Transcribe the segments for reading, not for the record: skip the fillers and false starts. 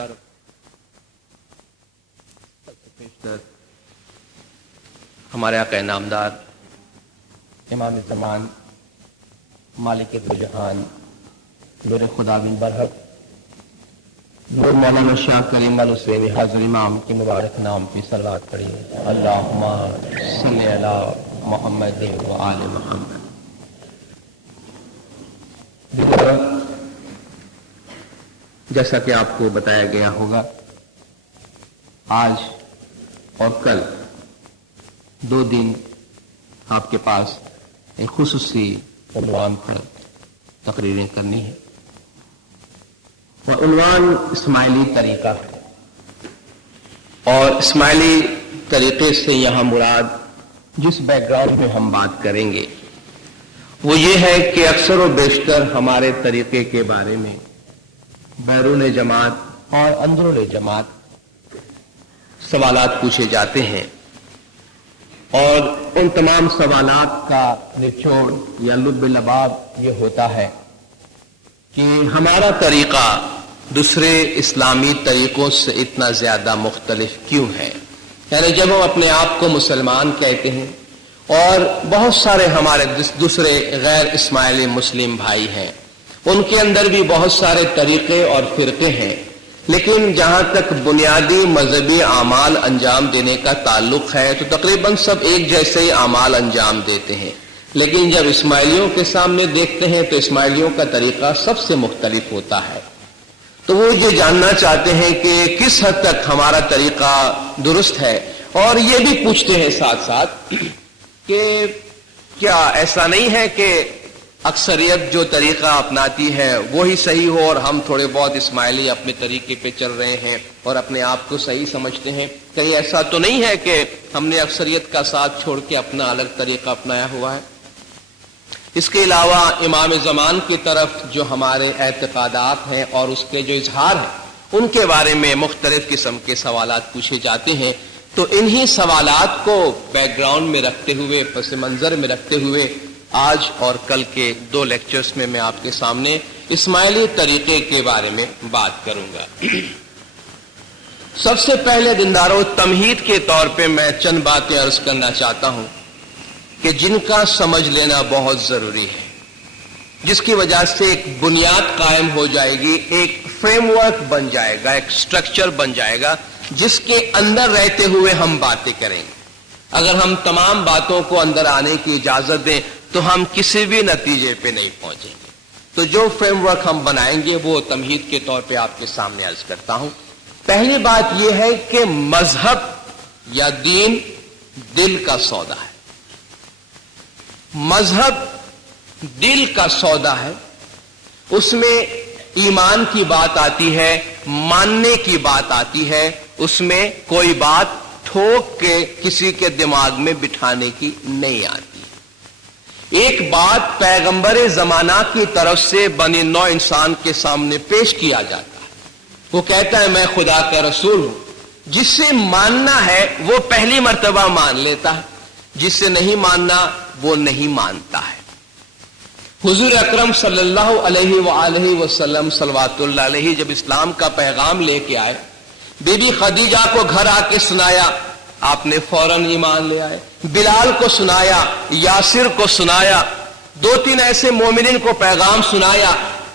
इनामदार हमारे आका इनामदार इमाम ज़मान मालिक जहान नूर खुदा बिन बरहक नूर मौलाना शाह करीम अल-हुसैनी हाज़िर इमाम की मुबारक नाम पे सलात पढ़िए। अल्लाहुम्मा सल्लि अला मुहम्मद व आले मुहम्मद। जैसा कि आपको बताया गया होगा, आज और कल 2 दिन आपके पास एक खुसूसी उन्वान पर तकरीरें करनी है और उन्वान इस्माइली तरीका है। और इस्माइली तरीके से यहाँ मुराद जिस बैकग्राउंड में हम बात करेंगे वो ये है कि अक्सर व बेशतर हमारे तरीके के बारे में बैरून जमात और अंदरून जमात सवालात पूछे जाते हैं और उन तमाम सवालात का निचोड़ या लुब लबाब ये होता है कि हमारा तरीका दूसरे इस्लामी तरीकों से इतना ज्यादा मुख्तलिफ क्यों है। यानी जब हम अपने आप को मुसलमान कहते हैं और बहुत सारे हमारे दूसरे गैर इस्माइली मुस्लिम भाई हैं, उनके अंदर भी बहुत सारे तरीके और फिरके हैं, लेकिन जहां तक बुनियादी मजहबी आमाल अंजाम देने का ताल्लुक है तो तकरीबन सब एक जैसे ही आमाल अंजाम देते हैं। लेकिन जब इस्माइलियों के सामने देखते हैं तो इस्माइलियों का तरीका सबसे मुख्तलिफ होता है। तो वो ये जानना चाहते हैं कि किस हद तक हमारा तरीका दुरुस्त है और ये भी पूछते हैं साथ साथ कि क्या ऐसा नहीं है कि अक्सरियत जो तरीका अपनाती है वो ही सही हो और हम थोड़े बहुत इस्माइली अपने तरीके पे चल रहे हैं और अपने आप को सही समझते हैं। कहीं ऐसा तो नहीं है कि हमने अक्सरियत का साथ छोड़ के अपना अलग तरीका अपनाया हुआ है। इसके अलावा इमाम ज़मान की तरफ जो हमारे एतकादात हैं और उसके जो इजहार हैं उनके बारे में मुख्तलिफ किस्म के सवालात पूछे जाते हैं। तो इन्हीं सवालात को बैकग्राउंड में रखते हुए, पस मंजर में रखते हुए आज और कल के 2 लेक्चर्स में मैं आपके सामने इस्माइली तरीके के बारे में बात करूंगा। सबसे पहले दिनदारों, तमहीद के तौर पे मैं चंद बातें अर्ज करना चाहता हूं कि जिनका समझ लेना बहुत जरूरी है, जिसकी वजह से एक बुनियाद कायम हो जाएगी, एक फ्रेमवर्क बन जाएगा, एक स्ट्रक्चर बन जाएगा जिसके अंदर रहते हुए हम बातें करेंगे। अगर हम तमाम बातों को अंदर आने की इजाजत दें तो हम किसी भी नतीजे पे नहीं पहुंचेंगे। तो जो फ्रेमवर्क हम बनाएंगे वो तमहीद के तौर पे आपके सामने अर्ज करता हूं। पहली बात यह है कि मजहब या दीन दिल का सौदा है। मजहब दिल का सौदा है, उसमें ईमान की बात आती है, मानने की बात आती है, उसमें कोई बात ठोक के किसी के दिमाग में बिठाने की नहीं आती। एक बात पैगंबर जमाना की तरफ से बनी नौ इंसान के सामने पेश किया जाता है। वो कहता है मैं खुदा का रसूल हूं। जिससे मानना है वो पहली मर्तबा मान लेता है, जिससे नहीं मानना वो नहीं मानता है। हुजूर अकरम सल्लल्लाहु अलैहि वसल्लम सल्लल्लाहु अलैहि जब इस्लाम का पैगाम लेके आए, बीबी खदीजा को घर आके सुनाया, आपने फौरन ईमान ले आए। बिलाल को सुनाया, यासिर को सुनाया, 2-3 ऐसे मोमिनीन को पैगाम सुनाया।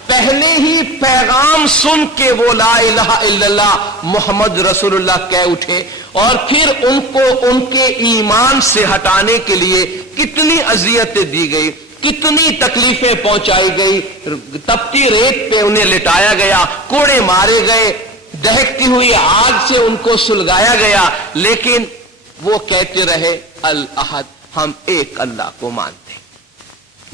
पहले ही पैगाम सुन के वो ला इलाहा इल्लल्लाह मोहम्मद रसूलुल्लाह कह उठे और फिर उनको उनके ईमान से हटाने के लिए कितनी अजियतें दी गई, कितनी तकलीफें पहुंचाई गई। तपती रेत पे उन्हें लिटाया गया, कोड़े मारे गए, दहकती हुई आग से उनको सुलगाया गया, लेकिन वो कहते रहे अल अहद, हम एक अल्लाह को मानते।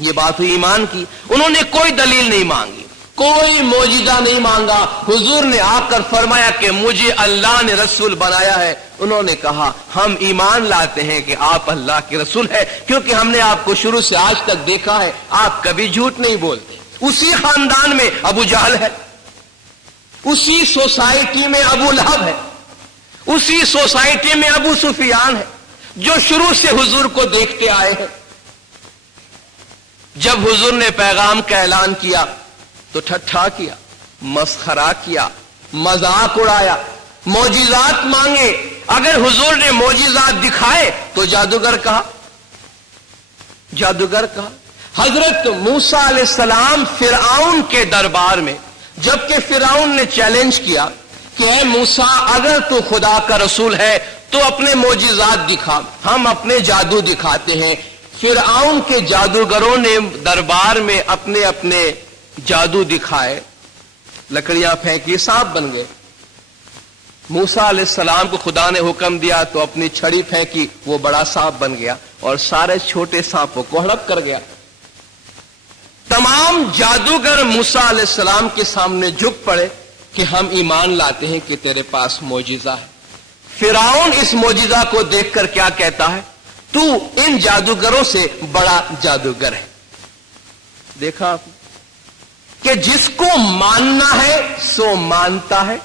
ये बात हुई ईमान की। उन्होंने कोई दलील नहीं मांगी, कोई मौजिजा नहीं मांगा। हुजूर ने आकर फरमाया कि मुझे अल्लाह ने रसूल बनाया है। उन्होंने कहा हम ईमान लाते हैं कि आप अल्लाह के रसूल है, क्योंकि हमने आपको शुरू से आज तक देखा है, आप कभी झूठ नहीं बोलते। उसी खानदान में अबू जहल है, उसी सोसाइटी में अबू लहब है, उसी सोसाइटी में अबू सुफियान है, जो शुरू से हुजूर को देखते आए हैं। जब हुजूर ने पैगाम का ऐलान किया तो ठट्ठा किया, मस्खरा किया, मजाक उड़ाया, मौजिजात मांगे। अगर हुजूर ने मौजिजात दिखाए तो जादूगर कहा, जादूगर कहा। हजरत मूसा अलैहिस्सलाम फिरआउन के दरबार में, जबकि फिरआउन ने चैलेंज किया कि ऐ मूसा, अगर तू खुदा का रसूल है तो अपने मौजिजात दिखा, हम अपने जादू दिखाते हैं। फिरआउन के जादूगरों ने दरबार में अपने अपने जादू दिखाए, लकड़ियां फेंकी, सांप बन गए। मूसा अलैहिस्सलाम को खुदा ने हुक्म दिया तो अपनी छड़ी फेंकी, वो बड़ा सांप बन गया और सारे छोटे सांपों को हड़प कर गया। तमाम जादूगर मूसा अलैहिस्सलाम के सामने झुक पड़े कि हम ईमान लाते हैं कि तेरे पास मौजिजा है। फिरआउन इस मौजिजा को देखकर क्या कहता है, तू इन जादूगरों से बड़ा जादूगर है। देखा आपने कि जिसको मानना है सो मानता है,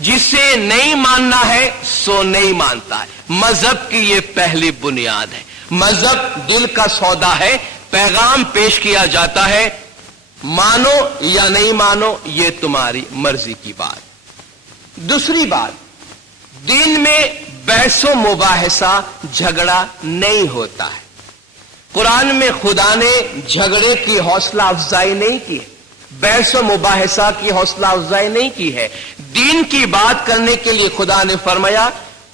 जिसे नहीं मानना है सो नहीं मानता है। मजहब की ये पहली बुनियाद है। मजहब दिल का सौदा है, पैगाम पेश किया जाता है, मानो या नहीं मानो ये तुम्हारी मर्जी की बात। दूसरी बात, दीन में बहसो मुबाहिसा, झगड़ा नहीं होता है। कुरान में खुदा ने झगड़े की हौसला अफजाई नहीं की है, बहसो मुबाहिसा की हौसला अफजाई नहीं की है। दीन की बात करने के लिए खुदा ने फरमाया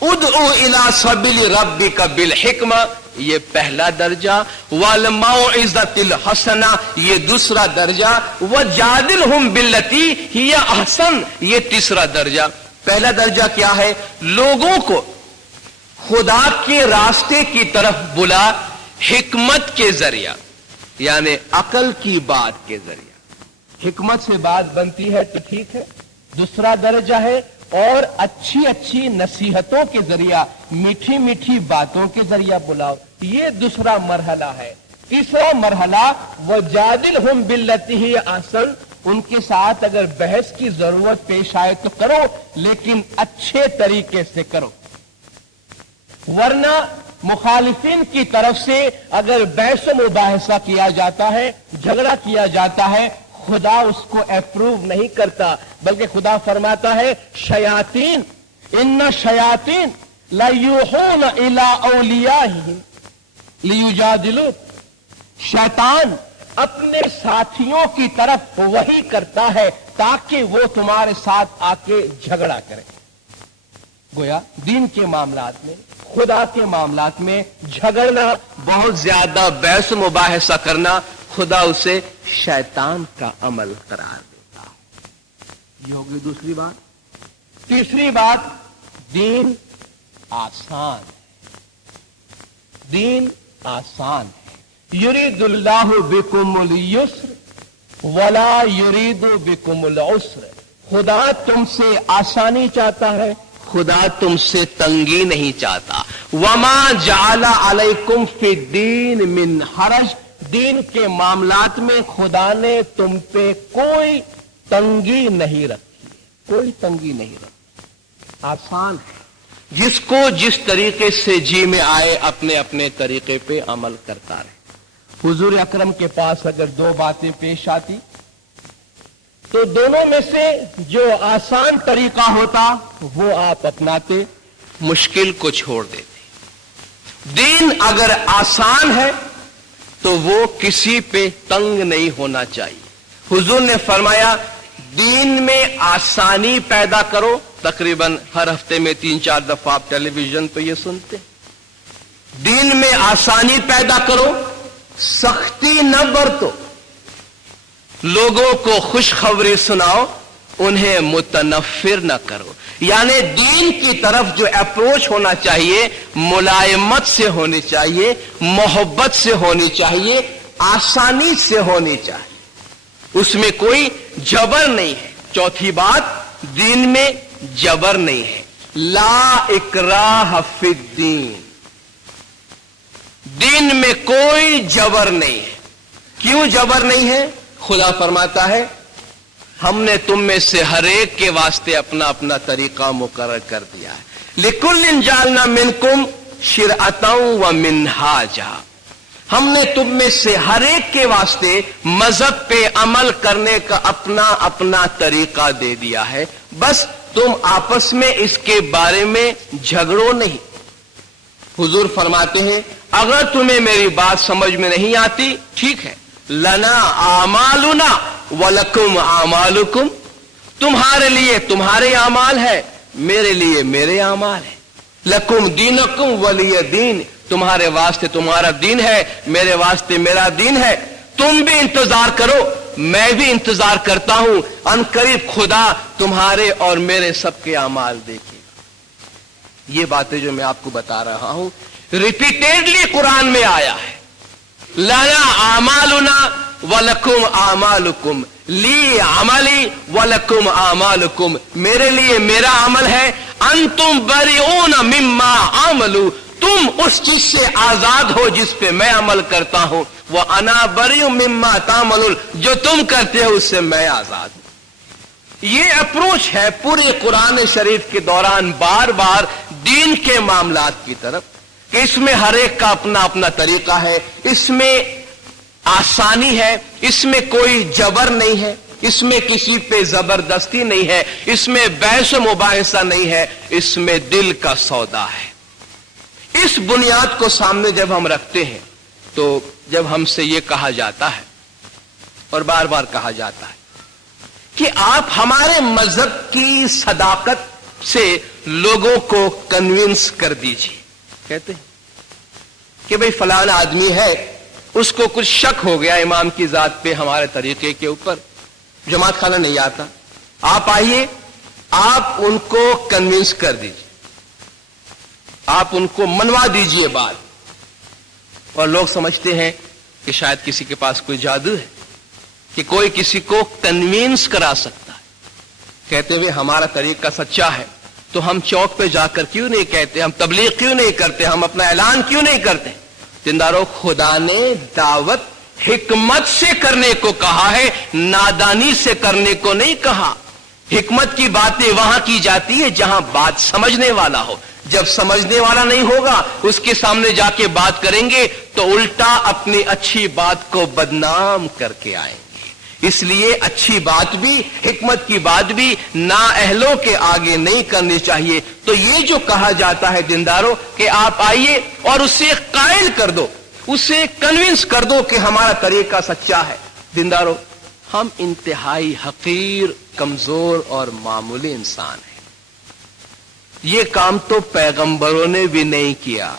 उदउ इला सबिल रब्बिका बिल हिकमा, ये पहला दर्जा, वल मौइज़तिल हसना, ये दूसरा दर्जा, वजादिलहुम बिल्लती हिया अहसन, ये तीसरा दर्जा। पहला दर्जा क्या है? लोगों को खुदा के रास्ते की तरफ बुला, हिकमत के जरिया, यानी अकल की बात के जरिया। हिकमत से बात बनती है तो ठीक है। दूसरा दर्जा है और अच्छी अच्छी नसीहतों के जरिया, मीठी मीठी बातों के जरिया बुलाओ, ये दूसरा मरहला है। तीसरा मरहला वजादिलहुम बिल्लती ही अहसन, उनके साथ अगर बहस की जरूरत पेश आए तो करो, लेकिन अच्छे तरीके से करो, वरना मुखालिफिन की तरफ से अगर बहस मुबाहिसा किया जाता है, झगड़ा किया जाता है, खुदा उसको अप्रूव नहीं करता, बल्कि खुदा फरमाता है शयातीन इन्ना शयातीन ला यूहून इला औलियाहिम लियुजादिलू, शैतान अपने साथियों की तरफ वही करता है ताकि वो तुम्हारे साथ आके झगड़ा करे। गोया दीन के मामलात में, खुदा के मामलात में झगड़ना, बहुत ज्यादा बहस मुबाहिसा करना, खुदा उसे शैतान का अमल करार देता है। ये होगी दूसरी बात। तीसरी बात, दीन आसान है। दीन आसान है। युरीदुल्लाहु बिकुमुल युस्र वला युरीदु बिकुमुल उस्र, खुदा तुमसे आसानी चाहता है, खुदा तुमसे तंगी नहीं चाहता। वमा जाला अलैकुम फिद्दीन मिन हरज, दीन के मामलात में खुदा ने तुम पे कोई तंगी नहीं रखी, कोई तंगी नहीं रखी, आसान है। जिसको जिस तरीके से जी में आए अपने अपने तरीके पे अमल करता रहे। हुजूर अकरम के पास अगर दो बातें पेश आती तो दोनों में से जो आसान तरीका होता वो आप अपनाते, मुश्किल को छोड़ देते। दीन अगर आसान है तो वो किसी पे तंग नहीं होना चाहिए। हुजूर ने फरमाया दीन में आसानी पैदा करो। तकरीबन हर हफ्ते में 3-4 दफा आप टेलीविजन पे ये सुनते। दीन में आसानी पैदा करो, सख्ती न बरतो, लोगों को खुशखबरी सुनाओ, उन्हें मुतनफिर न करो। यानी दीन की तरफ जो अप्रोच होना चाहिए मुलायमत से होनी चाहिए, मोहब्बत से होनी चाहिए, आसानी से होनी चाहिए, उसमें कोई जबर नहीं है। चौथी बात, दीन में जबर नहीं है। ला इकराह फिद्दीन, दीन में कोई जबर नहीं है। क्यों जबर नहीं है? खुदा फरमाता है हमने तुम में से हर एक के वास्ते अपना अपना तरीका मुकर्रर कर दिया है। लिकुल्लिन जालना मिनकुम शिरअतन व मिनहाजा, हमने तुम में से हर एक के वास्ते मजहब पे अमल करने का अपना अपना तरीका दे दिया है। बस तुम आपस में इसके बारे में झगड़ो नहीं। हुजूर फरमाते हैं अगर तुम्हें मेरी बात समझ में नहीं आती, ठीक है, लना आमालुना वलकुम आमालुकुम, तुम्हारे लिए तुम्हारे आमाल है, मेरे लिए मेरे आमाल है। लकुम दीनकुम वलिय दीन, तुम्हारे वास्ते तुम्हारा दीन है, मेरे वास्ते मेरा दीन है। तुम भी इंतजार करो, मैं भी इंतजार करता हूं, अनकरीब खुदा तुम्हारे और मेरे सबके आमाल देखेगा। ये बातें जो मैं आपको बता रहा हूं रिपीटेडली कुरान में आया है। लना आमालुना वलकुम आमालुकुम, ली अमली वलकुम आमालुकुम, मेरे लिए मेरा अमल है। अंतुम बरीऊन मिम्मा अमलू, तुम उस चीज से आजाद हो जिस पे मैं अमल करता हूं। वह अना बरीउ मिम्मा तामलुल, जो तुम करते हो उससे मैं आजाद हूं। ये अप्रोच है पूरे कुरान शरीफ के दौरान बार बार दीन के मामलात की तरफ, कि इसमें हर एक का अपना अपना तरीका है, इसमें आसानी है, इसमें कोई जबर नहीं है, इसमें किसी पे जबरदस्ती नहीं है, इसमें बहस मुबाहिसा नहीं है, इसमें दिल का सौदा है। इस बुनियाद को सामने जब हम रखते हैं तो जब हमसे यह कहा जाता है और बार बार कहा जाता है कि आप हमारे मजहब की सदाकत से लोगों को कन्विंस कर दीजिए, कहते हैं कि भाई फलाना आदमी है, उसको कुछ शक हो गया इमाम की जात पे, हमारे तरीके के ऊपर, जमात खाना नहीं आता, आप आइए, आप उनको कन्विंस कर दीजिए, आप उनको मनवा दीजिए बात। और लोग समझते हैं कि शायद किसी के पास कोई जादू है कि कोई किसी को कन्विंस करा सकता है। कहते हुए हमारा तरीका सच्चा है तो हम चौक पे जाकर क्यों नहीं कहते, हम तबलीग क्यों नहीं करते, हम अपना ऐलान क्यों नहीं करते। जिंदारों, खुदा ने दावत हिकमत से करने को कहा है, नादानी से करने को नहीं कहा। हिकमत की बातें वहां की जाती है जहां बात समझने वाला हो। जब समझने वाला नहीं होगा उसके सामने जाके बात करेंगे तो उल्टा अपनी अच्छी बात को बदनाम करके आएंगे। इसलिए अच्छी बात भी, हिकमत की बात भी ना अहलों के आगे नहीं करनी चाहिए। तो ये जो कहा जाता है दीनदारों कि आप आइए और उसे कायल कर दो, उसे कन्विंस कर दो कि हमारा तरीका सच्चा है। दीनदारों, हम इंतहाई हकीर, कमजोर और मामूली इंसान हैं। ये काम तो पैगंबरों ने भी नहीं किया।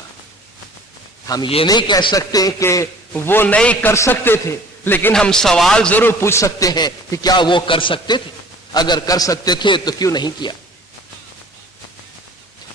हम ये नहीं कह सकते कि वो नहीं कर सकते थे, लेकिन हम सवाल जरूर पूछ सकते हैं कि क्या वो कर सकते थे? अगर कर सकते थे तो क्यों नहीं किया?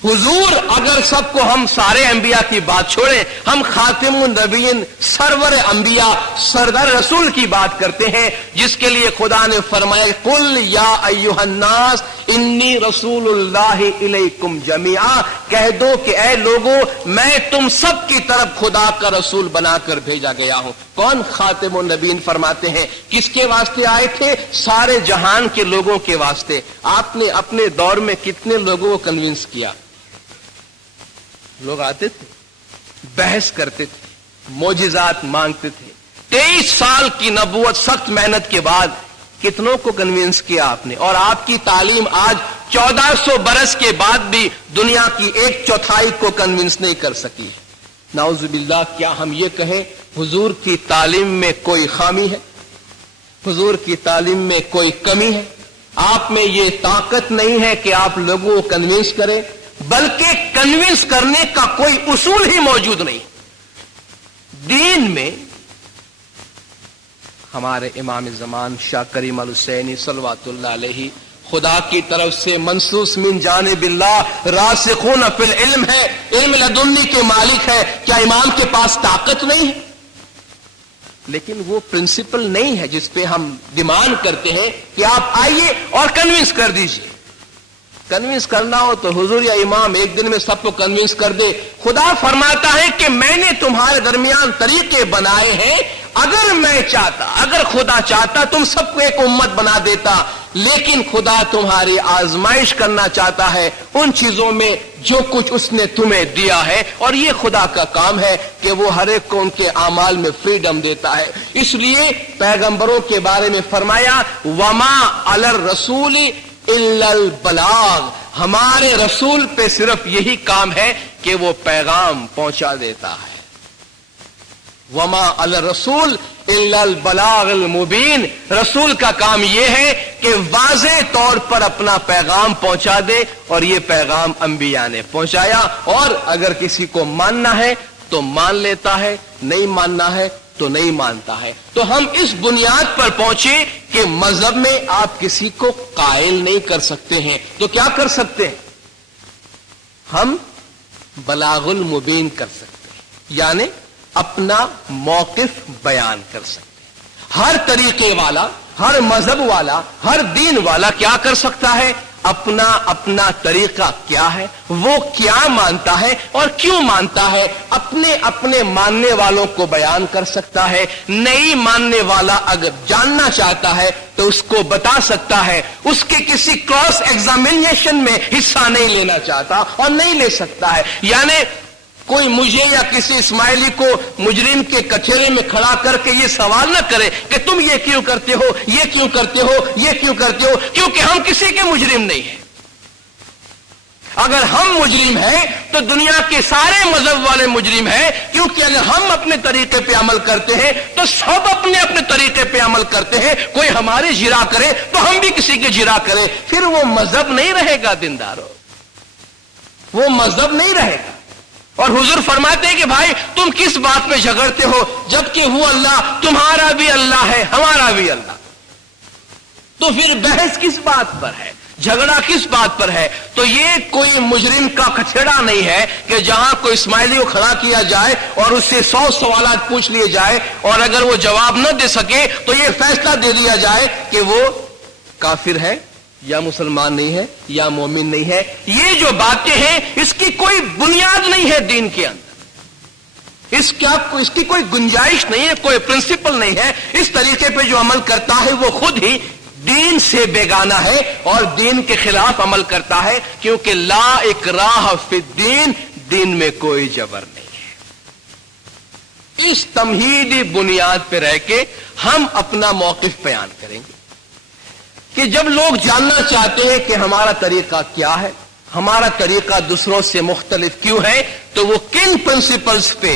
हुजूर, अगर सबको हम सारे अंबिया की बात छोड़े, हम खातिमुन नबीन, सरवर अंबिया, सरदार रसूल की बात करते हैं, जिसके लिए खुदा ने फरमाया कुल या अय्युहन्नास इन्नी रसूलुल्लाहि इलैकुम जमीआ, कह दो कि ऐ लोगों, मैं तुम सब की तरफ खुदा का रसूल बनाकर भेजा गया हूं। कौन खातिमुन नबीन फरमाते हैं? किसके वास्ते आए थे? सारे जहान के लोगों के वास्ते। आपने अपने दौर में कितने लोगों को कन्विंस किया? लोग आते थे, बहस करते थे, मोजिजात मांगते थे। 23 साल की नबूवत, सख्त मेहनत के बाद कितनों को कन्विंस किया आपने? और आपकी तालीम आज 1400 बरस के बाद भी दुनिया की 1/4 को कन्विंस नहीं कर सकी है। नाउजुबिल्लाह, क्या हम ये कहें हुजूर की तालीम में कोई खामी है? हुजूर की तालीम में कोई कमी है? आप में ये ताकत नहीं है कि आप लोगों को कन्विंस करें, बल्कि कन्विंस करने का कोई उसूल ही मौजूद नहीं। दीन में हमारे इमाम ज़मान शाह करीम अल हुसैनी सल्लल्लाहु अलैहि खुदा की तरफ से मंसूस मिन जानिबिल्लाह रासिखून फिल इल्म है, इल्म लदुन्नी के मालिक है। क्या इमाम के पास ताकत नहीं है? लेकिन वो प्रिंसिपल नहीं है जिस पे हम डिमांड करते हैं कि आप आइए और कन्विंस कर दीजिए। कन्विंस करना हो तो हुजूर या इमाम एक दिन में सबको कन्विंस कर दे। खुदा फरमाता है कि मैंने तुम्हारे दरमियान तरीके बनाए हैं, अगर मैं चाहता, अगर खुदा चाहता तुम सबको एक उम्मत बना देता, लेकिन खुदा तुम्हारी आजमाइश करना चाहता है उन चीजों में जो कुछ उसने तुम्हें दिया है। और ये खुदा का काम है कि वो हर एक को उनके आमाल में फ्रीडम देता है। इसलिए पैगंबरों के बारे में फरमाया वमा अलर रसूली इल्लल बलाग, हमारे रसूल पे सिर्फ यही काम है कि वो पैगाम पहुंचा देता है। वमा अल रसूल इल्लल बलागुल मुबीन, रसूल का काम यह है कि वाज़ेह तौर पर अपना पैगाम पहुंचा दे, और ये पैगाम अंबिया ने पहुंचाया। और अगर किसी को मानना है तो मान लेता है, नहीं मानना है तो नहीं मानता है। तो हम इस बुनियाद पर पहुंचे कि मजहब में आप किसी को कायल नहीं कर सकते हैं, तो क्या कर सकते हैं? हम बलागुल मुबीन कर सकते हैं, यानी अपना मौकिफ बयान कर सकते हैं। हर तरीके वाला, हर मजहब वाला, हर दीन वाला क्या कर सकता है? अपना अपना तरीका क्या है, वो क्या मानता है और क्यों मानता है, अपने अपने मानने वालों को बयान कर सकता है। नहीं मानने वाला अगर जानना चाहता है तो उसको बता सकता है। उसके किसी क्रॉस एग्जामिनेशन में हिस्सा नहीं लेना चाहता और नहीं ले सकता है। यानी कोई मुझे या किसी इस्माइली को मुजरिम के कचहरे में खड़ा करके ये सवाल न करे कि तुम ये क्यों करते हो, ये क्यों करते हो, ये क्यों करते हो, क्योंकि हम किसी के मुजरिम नहीं हैं। अगर हम मुजरिम हैं तो दुनिया के सारे मजहब वाले मुजरिम हैं, क्योंकि अगर हम अपने तरीके पे अमल करते हैं तो सब अपने अपने तरीके पे अमल करते हैं। कोई हमारे जिरा करे तो हम भी किसी के जिरा करें, फिर वो मजहब नहीं रहेगा दीनदारों, वो मजहब नहीं रहेगा। और हुजूर फरमाते हैं कि भाई तुम किस बात में झगड़ते हो, जबकि वो अल्लाह तुम्हारा भी अल्लाह है, हमारा भी अल्लाह। तो फिर बहस किस बात पर है, झगड़ा किस बात पर है? तो ये कोई मुजरिम का कचहरा नहीं है कि जहां कोई इस्माइली को खड़ा किया जाए और उससे 100 सवाल पूछ लिए जाए, और अगर वो जवाब न दे सके तो ये फैसला दे दिया जाए कि वो काफिर है या मुसलमान नहीं है या मोमिन नहीं है। ये जो बातें हैं इसकी कोई बुनियाद नहीं है दीन के अंदर, इसकी कोई गुंजाइश नहीं है, कोई प्रिंसिपल नहीं है। इस तरीके पे जो अमल करता है वो खुद ही दीन से बेगाना है और दीन के खिलाफ अमल करता है, क्योंकि ला इकराह फिद्दीन, दीन में कोई जबर नहीं है। इस तमहीदी बुनियाद पे रह के हम अपना मौकिफ बयान करेंगे कि जब लोग जानना चाहते हैं कि हमारा तरीका क्या है, हमारा तरीका दूसरों से मुख्तलिफ क्यों है, तो वो किन प्रिंसिपल्स पे,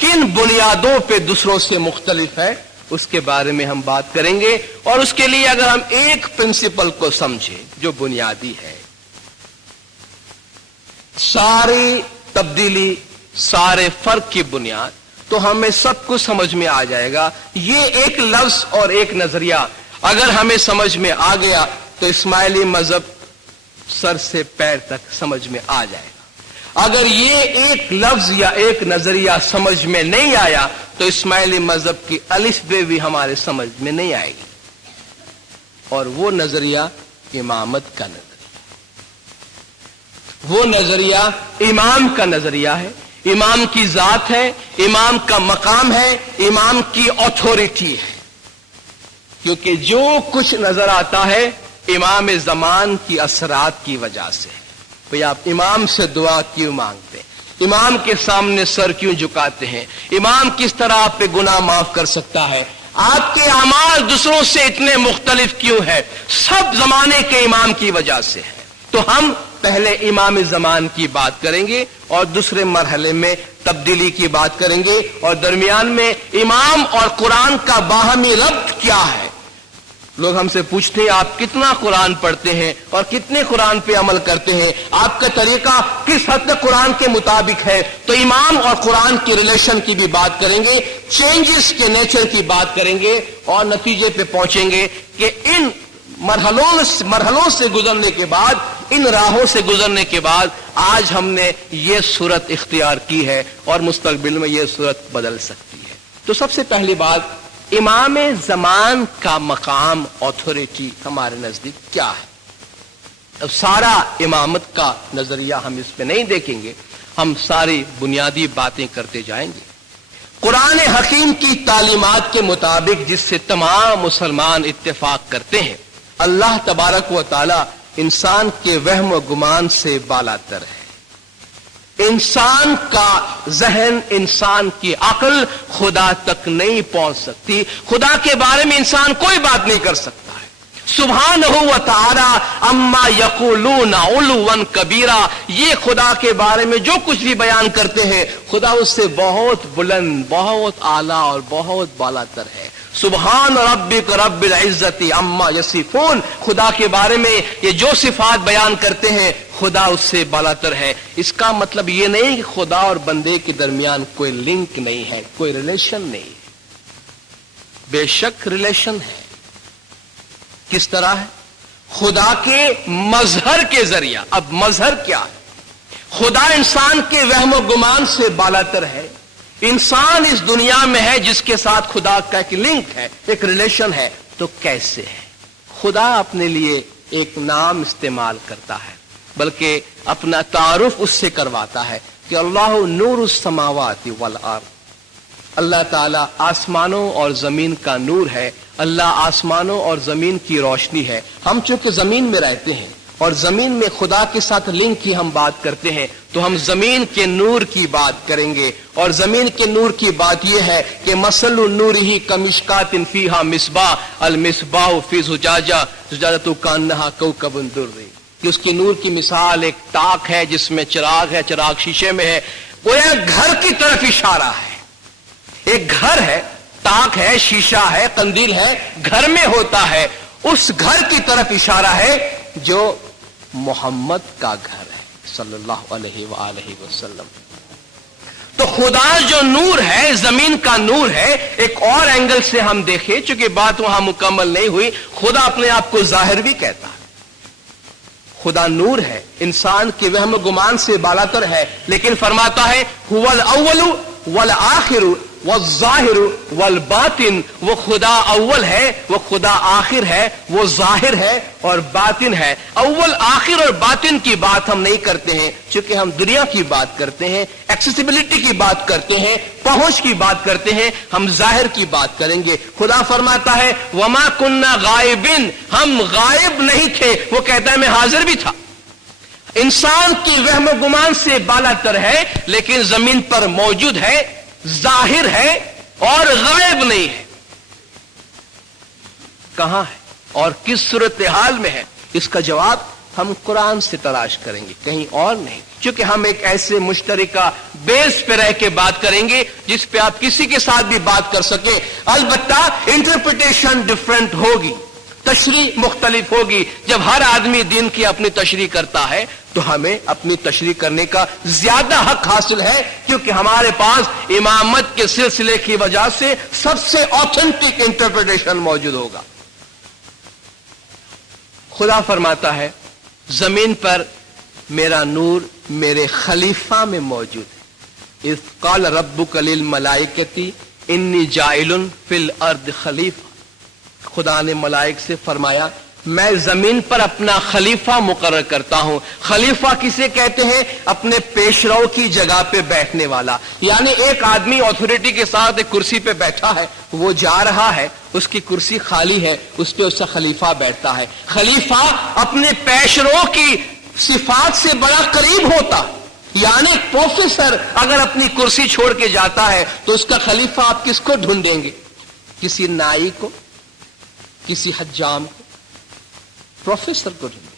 किन बुनियादों पे दूसरों से मुख्तलिफ है, उसके बारे में हम बात करेंगे। और उसके लिए अगर हम एक प्रिंसिपल को समझें जो बुनियादी है, सारी तब्दीली, सारे फर्क की बुनियाद, तो हमें सब कुछ समझ में आ जाएगा। ये एक लफ्ज और एक नजरिया अगर हमें समझ में आ गया तो इस्माइली मजहब सर से पैर तक समझ में आ जाएगा। अगर ये एक लफ्ज या एक नजरिया समझ में नहीं आया तो इस्माइली मजहब की अलिफ बे भी हमारे समझ में नहीं आएगी। और वो नजरिया इमामत का नजरिया, वो नजरिया इमाम का नजरिया है। इमाम की जात है, इमाम का मकाम है, इमाम की अथॉरिटी है। क्योंकि जो कुछ नजर आता है इमाम जमान की असरात की वजह से है। भाई आप इमाम से दुआ क्यों मांगते हैं, इमाम के सामने सर क्यों झुकाते हैं, इमाम किस तरह आप पे गुनाह माफ कर सकता है, आपके अमाल दूसरों से इतने मुख्तलिफ क्यों है, सब जमाने के इमाम की वजह से है। तो हम पहले इमाम जमान की बात करेंगे और दूसरे मरहले में तब्दीली की बात करेंगे, और दरमियान में इमाम और कुरान का बाहमी रब्त क्या है। लोग हमसे पूछते हैं आप कितना कुरान पढ़ते हैं और कितने कुरान पे अमल करते हैं, आपका तरीका किस हद तक कुरान के मुताबिक है। तो इमाम और कुरान की रिलेशन की भी बात करेंगे, चेंजेस के नेचर की बात करेंगे, और नतीजे पे पहुंचेंगे कि इन मरहलों से गुजरने के बाद, इन राहों से गुजरने के बाद आज हमने ये सूरत इख्तियार की है और मुस्तकबिल में ये सूरत बदल सकती है। तो सबसे पहली बात, इमाम जमान का मकाम, अथॉरिटी हमारे नजदीक क्या है। अब सारा इमामत का नजरिया हम इस पे नहीं देखेंगे, हम सारी बुनियादी बातें करते जाएंगे। कुरान हकीम की तालीमात के मुताबिक जिससे तमाम मुसलमान इत्तेफाक करते हैं, अल्लाह तबारक व तआला इंसान के वहम व गुमान से बालातर है। इंसान का जहन, इंसान की अक्ल खुदा तक नहीं पहुंच सकती। खुदा के बारे में इंसान कोई बात नहीं कर सकता है। सुब्हानहू व तआला अम्मा यक़ूलून उलुवन कबीरा। ये खुदा के बारे में जो कुछ भी बयान करते हैं खुदा उससे बहुत बुलंद, बहुत आला और बहुत बालातर है। सुबहान रब्बिक रब्बिल इज्जति अम्मा यसिफून। खुदा के बारे में ये जो सिफात बयान करते हैं खुदा उससे बालातर है। इसका मतलब ये नहीं कि खुदा और बंदे के दरमियान कोई लिंक नहीं है, कोई रिलेशन नहीं है। बेशक रिलेशन है। किस तरह है? खुदा के मजहर के जरिया। अब मजहर क्या है? खुदा इंसान के वहम गुमान से बालातर है। इंसान इस दुनिया में है जिसके साथ खुदा का एक लिंक है, एक रिलेशन है। तो कैसे है? खुदा अपने लिए एक नाम इस्तेमाल करता है, बल्कि अपना तारुफ उससे करवाता है कि अल्लाह नूरुस समावाति वल अर्द। अल्लाह ताला आसमानों और जमीन का नूर है। अल्लाह आसमानों और जमीन की रोशनी है। हम चूंकि जमीन में रहते हैं और जमीन में खुदा के साथ लिंक की हम बात करते हैं, तो हम जमीन के नूर की बात करेंगे। और जमीन के नूर की बात यह है कि मसलु नूरिही कमिश्कातिन फीहा मिसबाह अल मिसबाह फी जुजाजा जुजाजतु कान्नहा कौकबुन दुर्री। कि उसकी नूर की मिसाल एक टाक है जिसमें चिराग है, चिराग शीशे में है। वो एक घर की तरफ इशारा है। एक घर है, टाक है, शीशा है, कंदील है, घर में होता है। उस घर की तरफ इशारा है जो मोहम्मद का घर है सल्लल्लाहु अलैहि वसल्लम। तो खुदा जो नूर है, जमीन का नूर है। एक और एंगल से हम देखें, चूंकि बात वहां मुकम्मल नहीं हुई, खुदा अपने आप को जाहिर भी कहता है। खुदा नूर है, इंसान के वहम गुमान से बालातर है, लेकिन फरमाता है हुवल अव्वलु वल आखिरु वज़्ज़ाहिरु वल बातिन। वो खुदा अव्वल है, वो खुदा आखिर है, वो जाहिर है और बातिन है। अव्वल, आखिर और बातिन की बात हम नहीं करते हैं, क्योंकि हम दुनिया की बात करते हैं, एक्सेसिबिलिटी की बात करते हैं, पहुंच की बात करते हैं। हम जाहिर की बात करेंगे। खुदा फरमाता है वमा कुन्ना गायबिन, हम गायब नहीं थे। वो कहता है मैं हाजिर भी था। इंसान की वहम गुमान से बालातर है, लेकिन जमीन पर मौजूद है, जाहिर है और गायब नहीं है। कहां है और किस सूरत हाल में है? इसका जवाब हम कुरान से तलाश करेंगे, कहीं और नहीं। क्योंकि हम एक ऐसे मुश्तरका बेस पे रह के बात करेंगे जिस पे आप किसी के साथ भी बात कर सके। अलबत्ता इंटरप्रिटेशन डिफरेंट होगी, तशरीह मुख्तलिफ होगी। जब हर आदमी दीन की अपनी तशरीह करता है तो हमें अपनी तशरीह करने का ज्यादा हक हासिल है, क्योंकि हमारे पास इमामत के सिलसिले की वजह से सबसे ऑथेंटिक इंटरप्रिटेशन मौजूद होगा। खुदा फरमाता है जमीन पर मेरा नूर मेरे खलीफा में मौजूद है। इज़ क़ाल रब्बुका लिल मलाइकति इन्नी जाइलुन फिल अर्द खलीफा। खुदा ने मलाइक से फरमाया मैं जमीन पर अपना खलीफा मुकर्रर करता हूं। खलीफा किसे कहते हैं? अपने पेशरो की जगह पे बैठने वाला। यानी एक आदमी अथॉरिटी के साथ एक कुर्सी पे बैठा है, वो जा रहा है, उसकी कुर्सी खाली है, उस पे उसका खलीफा बैठता है। खलीफा अपने पेशरो की सिफात से बड़ा करीब होता। यानी प्रोफेसर अगर अपनी कुर्सी छोड़ के जाता है तो उसका खलीफा आप किसको ढूंढेंगे? किसी नाई को, किसी हज्जाम को, प्रोफेसर को ढूंढेंगे।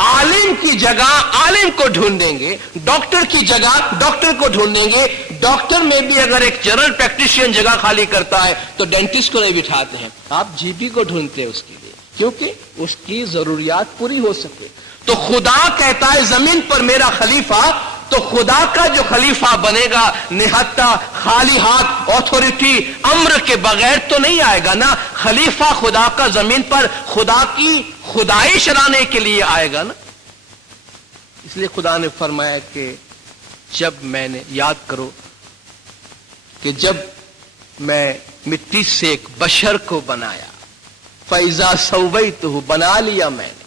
आलिम की जगह आलिम को ढूंढेंगे, डॉक्टर की जगह डॉक्टर को ढूंढेंगे। डॉक्टर में भी अगर एक जनरल प्रैक्टिशियन जगह खाली करता है तो डेंटिस्ट को नहीं बिठाते हैं, आप जीपी को ढूंढते हैं उसके लिए, क्योंकि उसकी जरूरियात पूरी हो सके। तो खुदा कहता है जमीन पर मेरा खलीफा, तो खुदा का जो खलीफा बनेगा निहत्ता खाली हाथ अथॉरिटी अम्र के बगैर तो नहीं आएगा ना। खलीफा खुदा का जमीन पर खुदा की खुदाई चलाने के लिए आएगा ना। इसलिए खुदा ने फरमाया कि जब मैंने, याद करो कि जब मैं मिट्टी से एक बशर को बनाया, फैजा सवैतहु, बना लिया मैंने,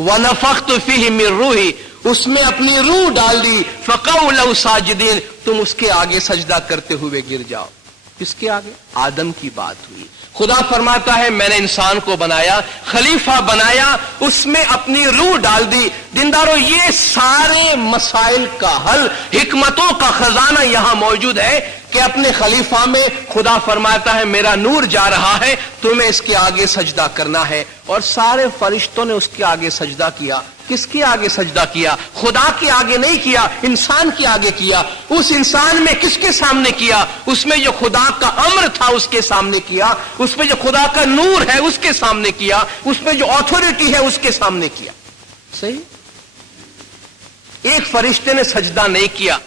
वनफख्तु फीहि मिन रूही, उसमें अपनी रूह डाल दी, फक़ऊ लहु साजिदीन, तुम उसके आगे सजदा करते हुए गिर जाओ। किसके आगे? आदम की बात हुई। खुदा फरमाता है मैंने इंसान को बनाया, खलीफा बनाया, उसमें अपनी रूह डाल दी। दीनदारों, ये सारे मसाइल का हल, हिकमतों का खजाना यहां मौजूद है। کہ اپنے خلیفہ میں خدا فرماتا ہے میرا نور جا رہا ہے، تمہیں اس کے آگے سجدہ کرنا ہے، اور سارے فرشتوں نے اس کے آگے سجدہ کیا۔ کس کے آگے سجدہ کیا؟ خدا کے آگے نہیں کیا، انسان کے آگے کیا۔ اس انسان میں کس کے سامنے کیا؟ اس میں جو خدا کا امر تھا اس کے سامنے کیا، اس میں جو خدا کا نور ہے اس کے سامنے کیا، اس میں جو اتھارٹی ہے اس کے سامنے کیا۔ صحیح؟ ایک فرشتے نے سجدہ نہیں کیا،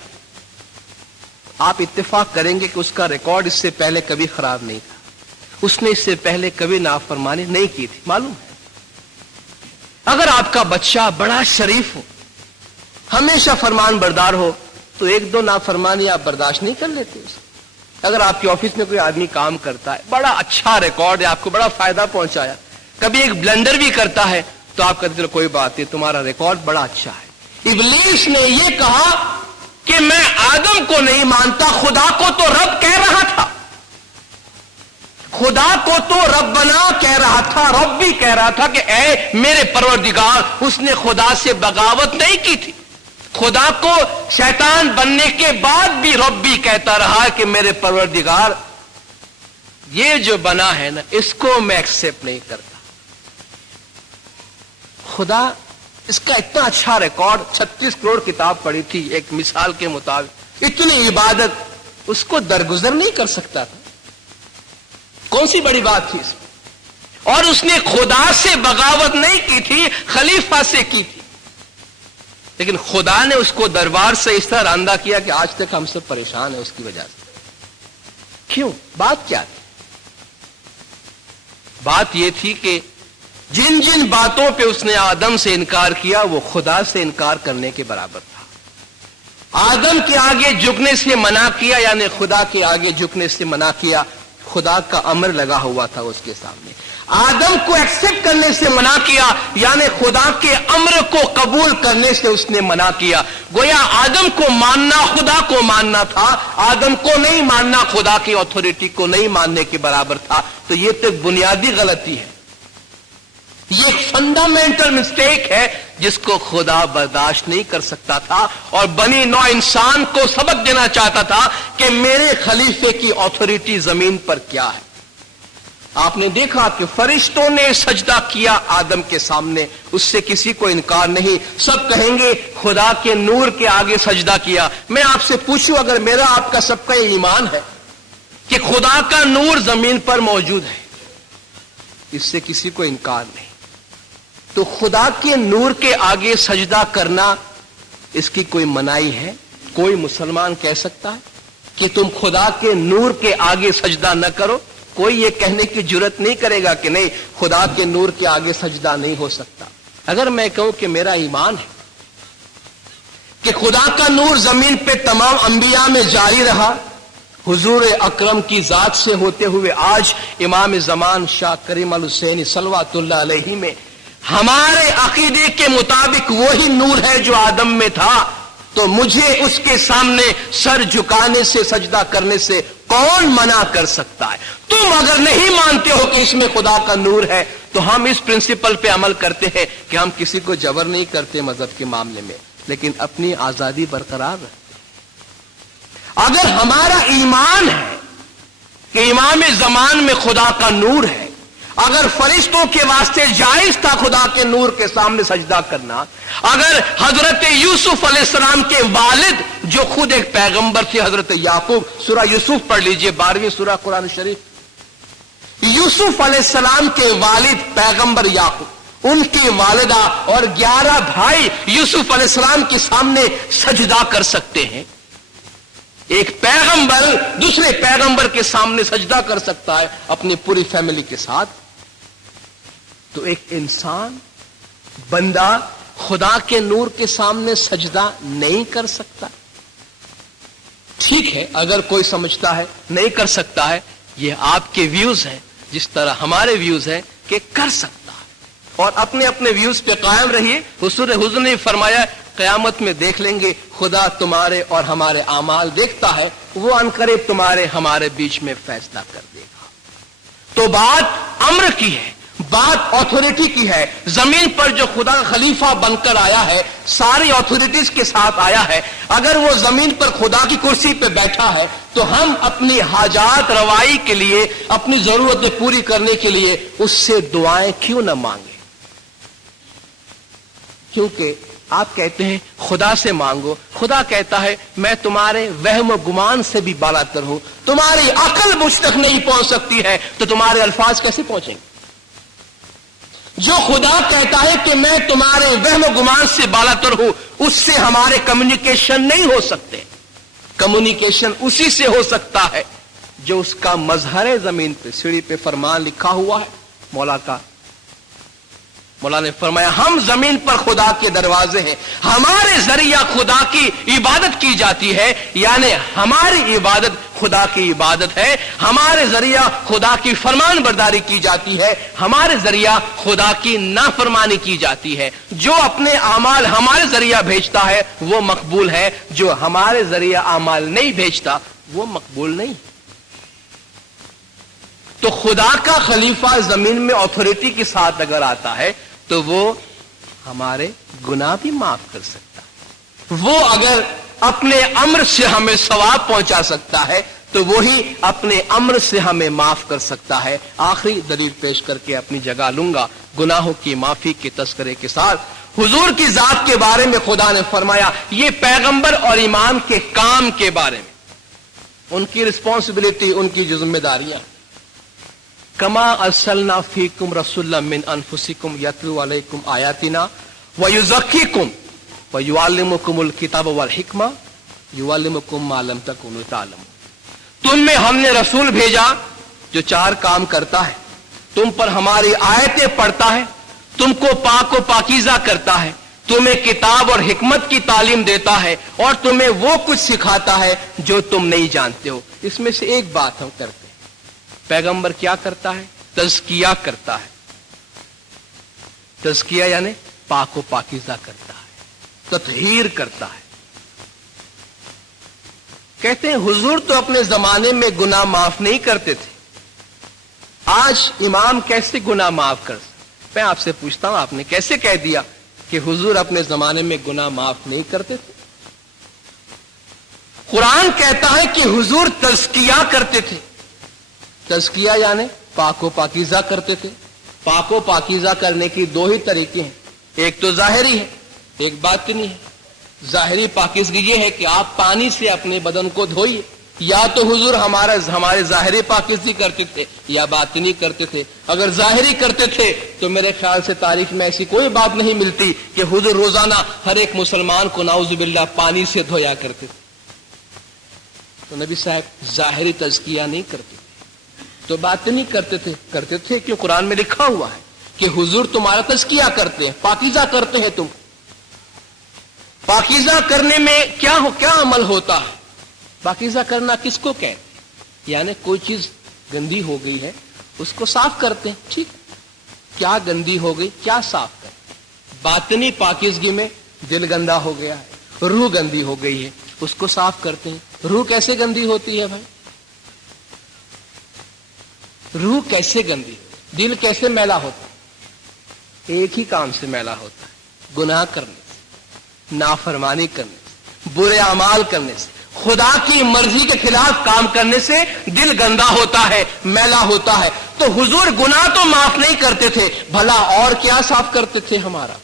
آپ اتفاق کریں گے کہ اس کا ریکارڈ اس سے پہلے کبھی خراب نہیں تھا، اس نے اس سے پہلے کبھی نافرمانی نہیں کی تھی۔ معلوم ہے، اگر آپ کا بچہ بڑا شریف ہو، ہمیشہ فرمان بردار ہو، تو ایک دو نافرمانی آپ برداشت نہیں کر لیتے اس کو۔ اگر آپ کے آفس میں کوئی آدمی کام کرتا ہے، بڑا اچھا ریکارڈ ہے، آپ کو بڑا فائدہ پہنچایا، کبھی ایک بلنڈر بھی کرتا ہے، تو آپ کہتے ہیں کوئی بات نہیں، تمہارا ریکارڈ بڑا اچھا ہے۔ ابلیس نے یہ کہا کہ میں آدم کو نہیں مانتا، خدا کو تو رب کہہ رہا تھا، خدا کو تو ربنا کہہ رہا تھا، رب بھی کہہ رہا تھا کہ اے میرے پروردگار۔ اس نے خدا سے بغاوت نہیں کی تھی، خدا کو شیطان بننے کے بعد بھی رب بھی کہتا رہا کہ میرے پروردگار یہ جو بنا ہے نا اس کو میں ایکسپٹ نہیں کرتا۔ خدا اس کا اتنا اچھا ریکارڈ، 36 کروڑ کتاب پڑھی تھی ایک مثال کے مطابق، اتنی عبادت، اس کو درگزر نہیں کر سکتا تھا۔ کون سی بڑی بات تھی اس میں؟ اور اس نے خدا سے بغاوت نہیں کی تھی، خلیفہ سے کی تھی، لیکن خدا نے اس کو دربار سے اس طرح راندہ کیا کہ آج تک ہم سب پریشان ہیں اس کی وجہ سے۔ کیوں؟ بات کیا تھی؟ بات یہ تھی کہ جن جن باتوں پہ اس نے آدم سے انکار کیا وہ خدا سے انکار کرنے کے برابر تھا۔ آدم کے آگے جھکنے سے منع کیا، یعنی خدا کے آگے جھکنے سے منع کیا، خدا کا امر لگا ہوا تھا اس کے سامنے۔ آدم کو ایکسپٹ کرنے سے منع کیا، یعنی خدا کے امر کو قبول کرنے سے اس نے منع کیا۔ گویا آدم کو ماننا خدا کو ماننا تھا، آدم کو نہیں ماننا خدا کی اتھارٹی کو نہیں ماننے کے برابر تھا۔ تو یہ تو بنیادی غلطی ہے، یہ ایک فنڈامنٹل مسٹیک ہے جس کو خدا برداشت نہیں کر سکتا تھا، اور بنی نوع انسان کو سبق دینا چاہتا تھا کہ میرے خلیفے کی اتھارٹی زمین پر کیا ہے۔ آپ نے دیکھا کہ فرشتوں نے سجدہ کیا آدم کے سامنے، اس سے کسی کو انکار نہیں، سب کہیں گے خدا کے نور کے آگے سجدہ کیا۔ میں آپ سے پوچھوں، اگر میرا آپ کا سب کا ایمان ہے کہ خدا کا نور زمین پر موجود ہے، اس سے کسی کو انکار نہیں، تو خدا کے نور کے آگے سجدہ کرنا اس کی کوئی منائی ہے؟ کوئی مسلمان کہہ سکتا ہے کہ تم خدا کے نور کے آگے سجدہ نہ کرو؟ کوئی یہ کہنے کی جرات نہیں کرے گا کہ نہیں خدا کے نور کے آگے سجدہ نہیں ہو سکتا۔ اگر میں کہوں کہ میرا ایمان ہے کہ خدا کا نور زمین پہ تمام انبیاء میں جاری رہا، حضور اکرم کی ذات سے ہوتے ہوئے آج امام زمان شاہ کریم الحسینی صلوات اللہ علیہ میں ہمارے عقیدے کے مطابق وہی نور ہے جو آدم میں تھا، تو مجھے اس کے سامنے سر جھکانے سے سجدہ کرنے سے کون منع کر سکتا ہے؟ تم اگر نہیں مانتے ہو کہ اس میں خدا کا نور ہے تو ہم اس پرنسپل پہ عمل کرتے ہیں کہ ہم کسی کو جبر نہیں کرتے مذہب کے معاملے میں، لیکن اپنی آزادی برقرار رکھتے۔ اگر ہمارا ایمان ہے کہ امام زمان میں خدا کا نور ہے، اگر فرشتوں کے واسطے جائز تھا خدا کے نور کے سامنے سجدہ کرنا، اگر حضرت یوسف علیہ السلام کے والد جو خود ایک پیغمبر تھے حضرت یعقوب، سورہ یوسف پڑھ لیجئے، 12ویں سورہ قرآن شریف، یوسف علیہ السلام کے والد پیغمبر یعقوب، ان کی والدہ اور 11 بھائی یوسف علیہ السلام کے سامنے سجدہ کر سکتے ہیں؟ ایک پیغمبر دوسرے پیغمبر کے سامنے سجدہ کر سکتا ہے اپنی پوری فیملی کے ساتھ، تو ایک انسان بندہ خدا کے نور کے سامنے سجدہ نہیں کر سکتا؟ ٹھیک ہے، اگر کوئی سمجھتا ہے نہیں کر سکتا ہے، یہ آپ کے ویوز ہیں، جس طرح ہمارے ویوز ہیں کہ کر سکتا ہے، اور اپنے اپنے ویوز پہ قائم رہیے۔ حضور نے فرمایا قیامت میں دیکھ لیں گے، خدا تمہارے اور ہمارے اعمال دیکھتا ہے، وہ عنقریب تمہارے ہمارے بیچ میں فیصلہ کر دے گا۔ تو بات امر کی ہے، बात ऑथोरिटी की है। जमीन पर जो खुदा का खलीफा बनकर आया है, सारी ऑथोरिटीज के साथ आया है, अगर वो जमीन पर खुदा की कुर्सी पे बैठा है तो हम अपनी हाजात रवाई के लिए, अपनी जरूरतें पूरी करने के लिए उससे दुआएं क्यों न मांगे? क्योंकि आप कहते हैं खुदा से मांगो, खुदा कहता है मैं तुम्हारे वहम गुमान से भी बालातर हूं, तुम्हारी अकल मुझ तक नहीं पहुंच सकती है, तो तुम्हारे अल्फाज कैसे पहुंचेंगे? जो खुदा कहता है कि मैं तुम्हारे वहम गुमान से बालातर हूं, उससे हमारे कम्युनिकेशन नहीं हो सकते। कम्युनिकेशन उसी से हो सकता है जो उसका मजहर जमीन पे, सीढ़ी पे फरमान लिखा हुआ है मौला का। मौला ने फरमाया हम जमीन पर खुदा के दरवाजे हैं, हमारे जरिया खुदा की इबादत की जाती है, यानी हमारी इबादत खुदा की इबादत है, हमारे जरिया खुदा की फरमान बरदारी की जाती है, हमारे जरिया खुदा की नाफरमानी की जाती है। जो अपने आमाल हमारे जरिया भेजता है वो मकबूल है, जो हमारे जरिया आमाल नहीं भेजता वो मकबूल नहीं। तो खुदा का खलीफा जमीन में ऑथोरिटी के साथ अगर आता है तो वो हमारे गुनाह भी माफ कर सकता है। वो अगर अपने अम्र से हमें सवाब पहुंचा सकता है तो वो ही अपने अम्र से हमें माफ कर सकता है। आखिरी दलील पेश करके अपनी जगह लूंगा गुनाहों की माफी के तस्करे के साथ। हुजूर की जात के बारे में खुदा ने फरमाया, ये पैगंबर और इमाम के काम के बारे में, उनकी रिस्पॉन्सिबिलिटी, उनकी जो जिम्मेदारियां, कमा अर्सलना फीकुम रसूलन मिन अनफुसिकुम यतलू अलैकुम आयातिना व युज़क्कीकुम व युअल्लिमुकुमुल किताब वल हिकमा युअल्लिमुकुम मा लम तकुनू तालमून। तुम में हमने रसूल भेजा जो 4 काम करता है, तुम पर हमारी आयतें पढ़ता है, तुमको पाक व पाकीज़ा करता है, तुम्हें किताब और हिकमत की तालीम देता है और तुम्हें वो कुछ सिखाता है जो तुम नहीं जानते हो। इसमें से एक बात हम करते हैं, पैगंबर क्या करता है? तज़किया करता है। तज़किया यानी पाक व पाकीज़ा करता है, तत्हीर करता है। कहते हैं हुजूर तो अपने जमाने में गुनाह माफ नहीं करते थे, आज इमाम कैसे गुनाह माफ कर? मैं आपसे पूछता हूं, आपने कैसे कह दिया कि हुजूर अपने जमाने में गुनाह माफ नहीं करते थे? कुरान कहता है कि हुजूर तज़किया करते थे। तज़किया यानी पाक व पाकीज़ा करते थे। पाक व पाकीज़ा करने की 2 ही तरीके हैं, एक तो जाहिरी है, एक बातिनी है। जाहिरी पाकीज़गी ये है कि आप पानी से अपने बदन को धोइए, या तो हुजूर हमारे जाहिरी पाकीज़गी करते थे या बातिनी करते थे। अगर जाहिरी करते थे तो मेरे ख्याल से तारीख में ऐसी कोई बात नहीं मिलती कि हुजूर रोजाना हर एक मुसलमान को नाउज़ुबिल्लाह पानी से धोया करते थे। तो नबी साहब जाहिरी तज़किया नहीं करते, तो बातिनी करते थे क्यों? कुरान में लिखा हुआ है कि हुजूर तुम्हारा तज़किया करते हैं, पाकीज़ा करते हैं। तुम पाकीज़ा करने में क्या अमल होता है? पाकीज़ा करना किसको कहते हैं? यानी कोई चीज गंदी हो गई है उसको साफ करते हैं, ठीक? क्या गंदी हो गई, क्या साफ करें? बातिनी पाकीज़गी में दिल गंदा हो गया है, रूह गंदी हो गई है, उसको साफ करते हैं। रूह कैसे गंदी होती है भाई? रूह कैसे गंदी, दिल कैसे मैला होता है? एक ही काम से मैला होता है, गुनाह करने से, नाफरमानी करने से, बुरे अमाल करने से, खुदा की मर्जी के खिलाफ काम करने से दिल गंदा होता है, मैला होता है। तो हुजूर गुनाह तो माफ नहीं करते थे, भला और क्या साफ करते थे? हमारा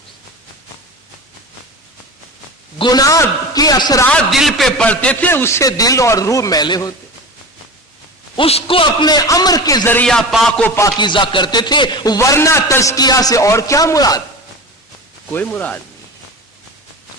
गुनाह के असरात दिल पे पड़ते थे, उससे दिल और रूह मैले होते, उसको अपने अमर के जरिया पाक व पाकीज़ा करते थे। वरना तज़किया से और क्या मुराद? कोई मुराद नहीं।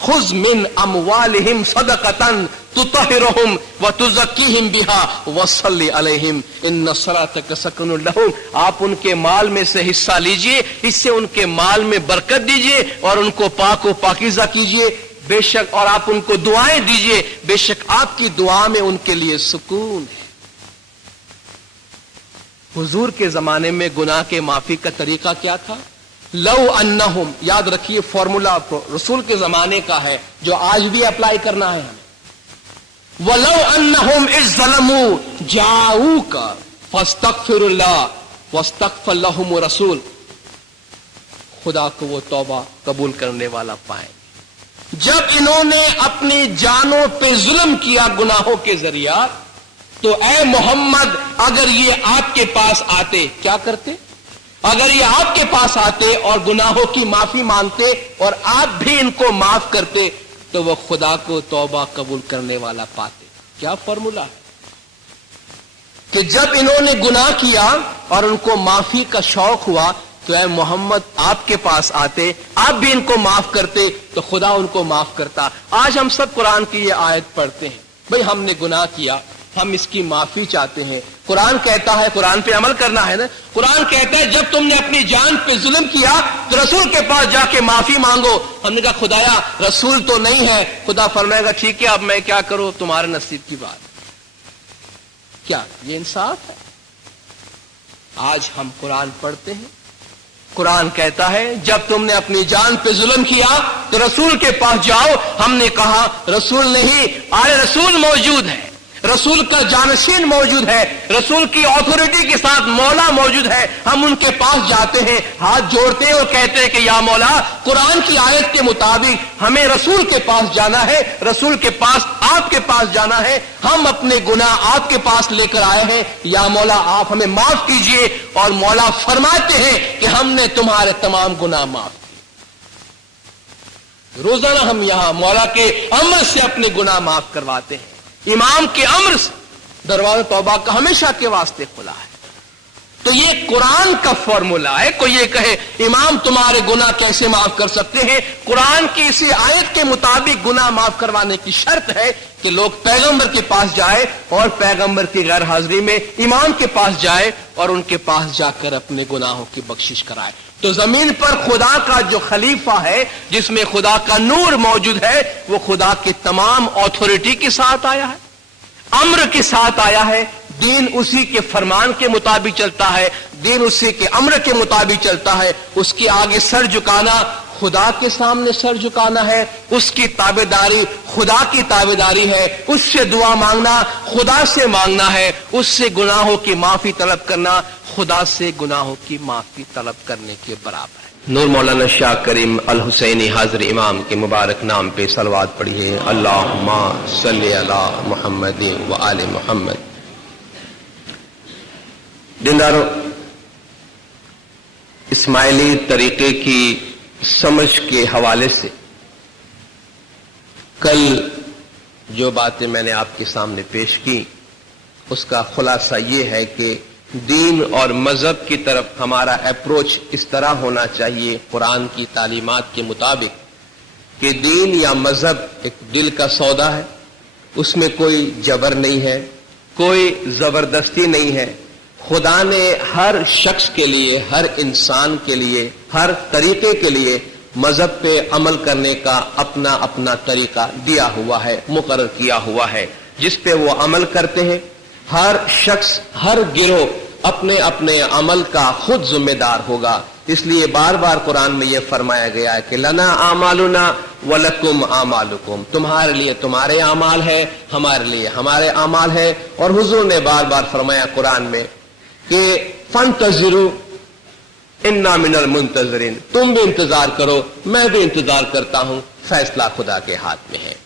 खुज़ मिन अमवालिहिम सदक़तन तुतहिरुहुम व तुज़क्कीहिम बिहा वसल्लि अलैहिम इन्न सलातक सकनुल लहुम। आप उनके माल में से हिस्सा लीजिए, इससे उनके माल में बरकत दीजिए और उनको पाक व पाकीज़ा कीजिए, बेशक, और आप उनको दुआएं दीजिए, बेशक आपकी दुआ में उनके लिए सुकून है। हुजूर के जमाने में गुनाह के माफी का तरीका क्या था? लव अन्नहुम, याद रखिए फॉर्मूला रसूल के जमाने का है जो आज भी अप्लाई करना है हमें। वलव अन्नहुम इज़ ज़लमू जाऊका फस्तगफिरुल्लाह वस्तगफर लहुम रसूल। खुदा को वो तौबा कबूल करने वाला पाए। जब इन्होंने अपनी जानों पे जुल्म किया गुनाहों के जरिया, तो ए मोहम्मद अगर ये आपके पास आते, क्या करते? अगर ये आपके पास आते और गुनाहों की माफी मांगते और आप भी इनको माफ करते, तो वो खुदा को तौबा कबूल करने वाला पाते। क्या फॉर्मूला है कि जब इन्होंने गुनाह किया और उनको माफी का शौक हुआ, तो ऐ मोहम्मद आपके पास आते, आप भी इनको माफ करते, तो खुदा उनको माफ करता। आज हम सब कुरान की ये आयत पढ़ते हैं, भाई हमने गुनाह किया, हम इसकी माफी चाहते हैं। कुरान कहता है, कुरान पे अमल करना है ना। कुरान कहता है जब तुमने अपनी जान पे जुल्म किया तो रसूल के पास जाके माफी मांगो। हमने कहा खुदाया रसूल तो नहीं है। खुदा फरमाएगा ठीक है, अब मैं क्या करूं, तुम्हारे नसीब की बात। क्या ये इंसाफ है? आज हम कुरान पढ़ते हैं, कुरान कहता है जब तुमने अपनी जान पे जुल्म किया तो रसूल के पास जाओ। हमने कहा रसूल नहीं, अरे रसूल मौजूद है, रसूल का जानशीन मौजूद है, रसूल की अथॉरिटी के साथ मौला मौजूद है। हम उनके पास जाते हैं, हाथ जोड़ते हैं और कहते हैं कि या मौला, कुरान की आयत के मुताबिक हमें रसूल के पास जाना है, रसूल के पास आपके पास जाना है। हम अपने गुनाह आपके पास लेकर आए हैं, या मौला आप हमें माफ कीजिए। और मौला फरमाते हैं कि हमने तुम्हारे तमाम गुनाह माफ किए। रोजाना हम यहां मौला के अमर से अपने गुनाह माफ करवाते हैं। इमाम के अम्र से दरवाजा तौबा का हमेशा के वास्ते खुला है। तो ये कुरान का फॉर्मूला है। कोई ये कहे इमाम तुम्हारे गुनाह कैसे माफ कर सकते हैं? कुरान की इसी आयत के मुताबिक गुनाह माफ करवाने की शर्त है कि लोग पैगंबर के पास जाए और पैगंबर की गैर हाजिरी में इमाम के पास जाए और उनके पास जाकर अपने गुनाहों की बख्शिश कराए। तो जमीन पर खुदा का जो खलीफा है, जिसमें खुदा का नूर मौजूद है, वो खुदा की तमाम अथॉरिटी के साथ आया है, अम्र के साथ आया है। दीन उसी के फरमान के मुताबिक चलता है, दीन उसी के अम्र के मुताबिक चलता है। उसके आगे सर झुकाना खुदा के सामने सर झुकाना है, उसकी ताबेदारी खुदा की ताबेदारी है, उससे दुआ मांगना खुदा से मांगना है, उससे गुनाहों की माफी तलब करना खुदा से गुनाहों की माफी तलब करने के बराबर है। नूर मौलाना शाह करीम अल हुसैनी हाजिर इमाम के मुबारक नाम पे सलवात पढ़िए। अल्लाहुम्मा सल्ली अला मुहम्मद व आले मुहम्मद। दिनदारों, इस्माइली तरीके की समझ के हवाले से कल जो बातें मैंने आपके सामने पेश की, उसका खुलासा ये है कि दीन और मजहब की तरफ हमारा अप्रोच इस तरह होना चाहिए कुरान की तालीमात के मुताबिक कि दीन या मजहब एक दिल का सौदा है, उसमें कोई जबर नहीं है, कोई जबरदस्ती नहीं है। खुदा ने हर शख्स के लिए, हर इंसान के लिए, हर तरीके के लिए मजहब पे अमल करने का अपना अपना तरीका दिया हुआ है, मुकर्रर किया हुआ है, जिस पे वो अमल करते हैं। हर शख्स, हर गिरोह अपने अपने अमल का खुद जिम्मेदार होगा। इसलिए बार बार कुरान में यह फरमाया गया है कि लना आमालुना वलकुम आमालुकुम, तुम्हारे लिए तुम्हारे अमाल है, हमारे लिए हमारे अमाल है। और हुजूर ने बार बार फरमाया कुरान में कि फंतज़िरू इन्ना मिनल मुंतज़िरीन, तुम भी इंतजार करो, मैं भी इंतजार करता हूं, फैसला खुदा के हाथ में है।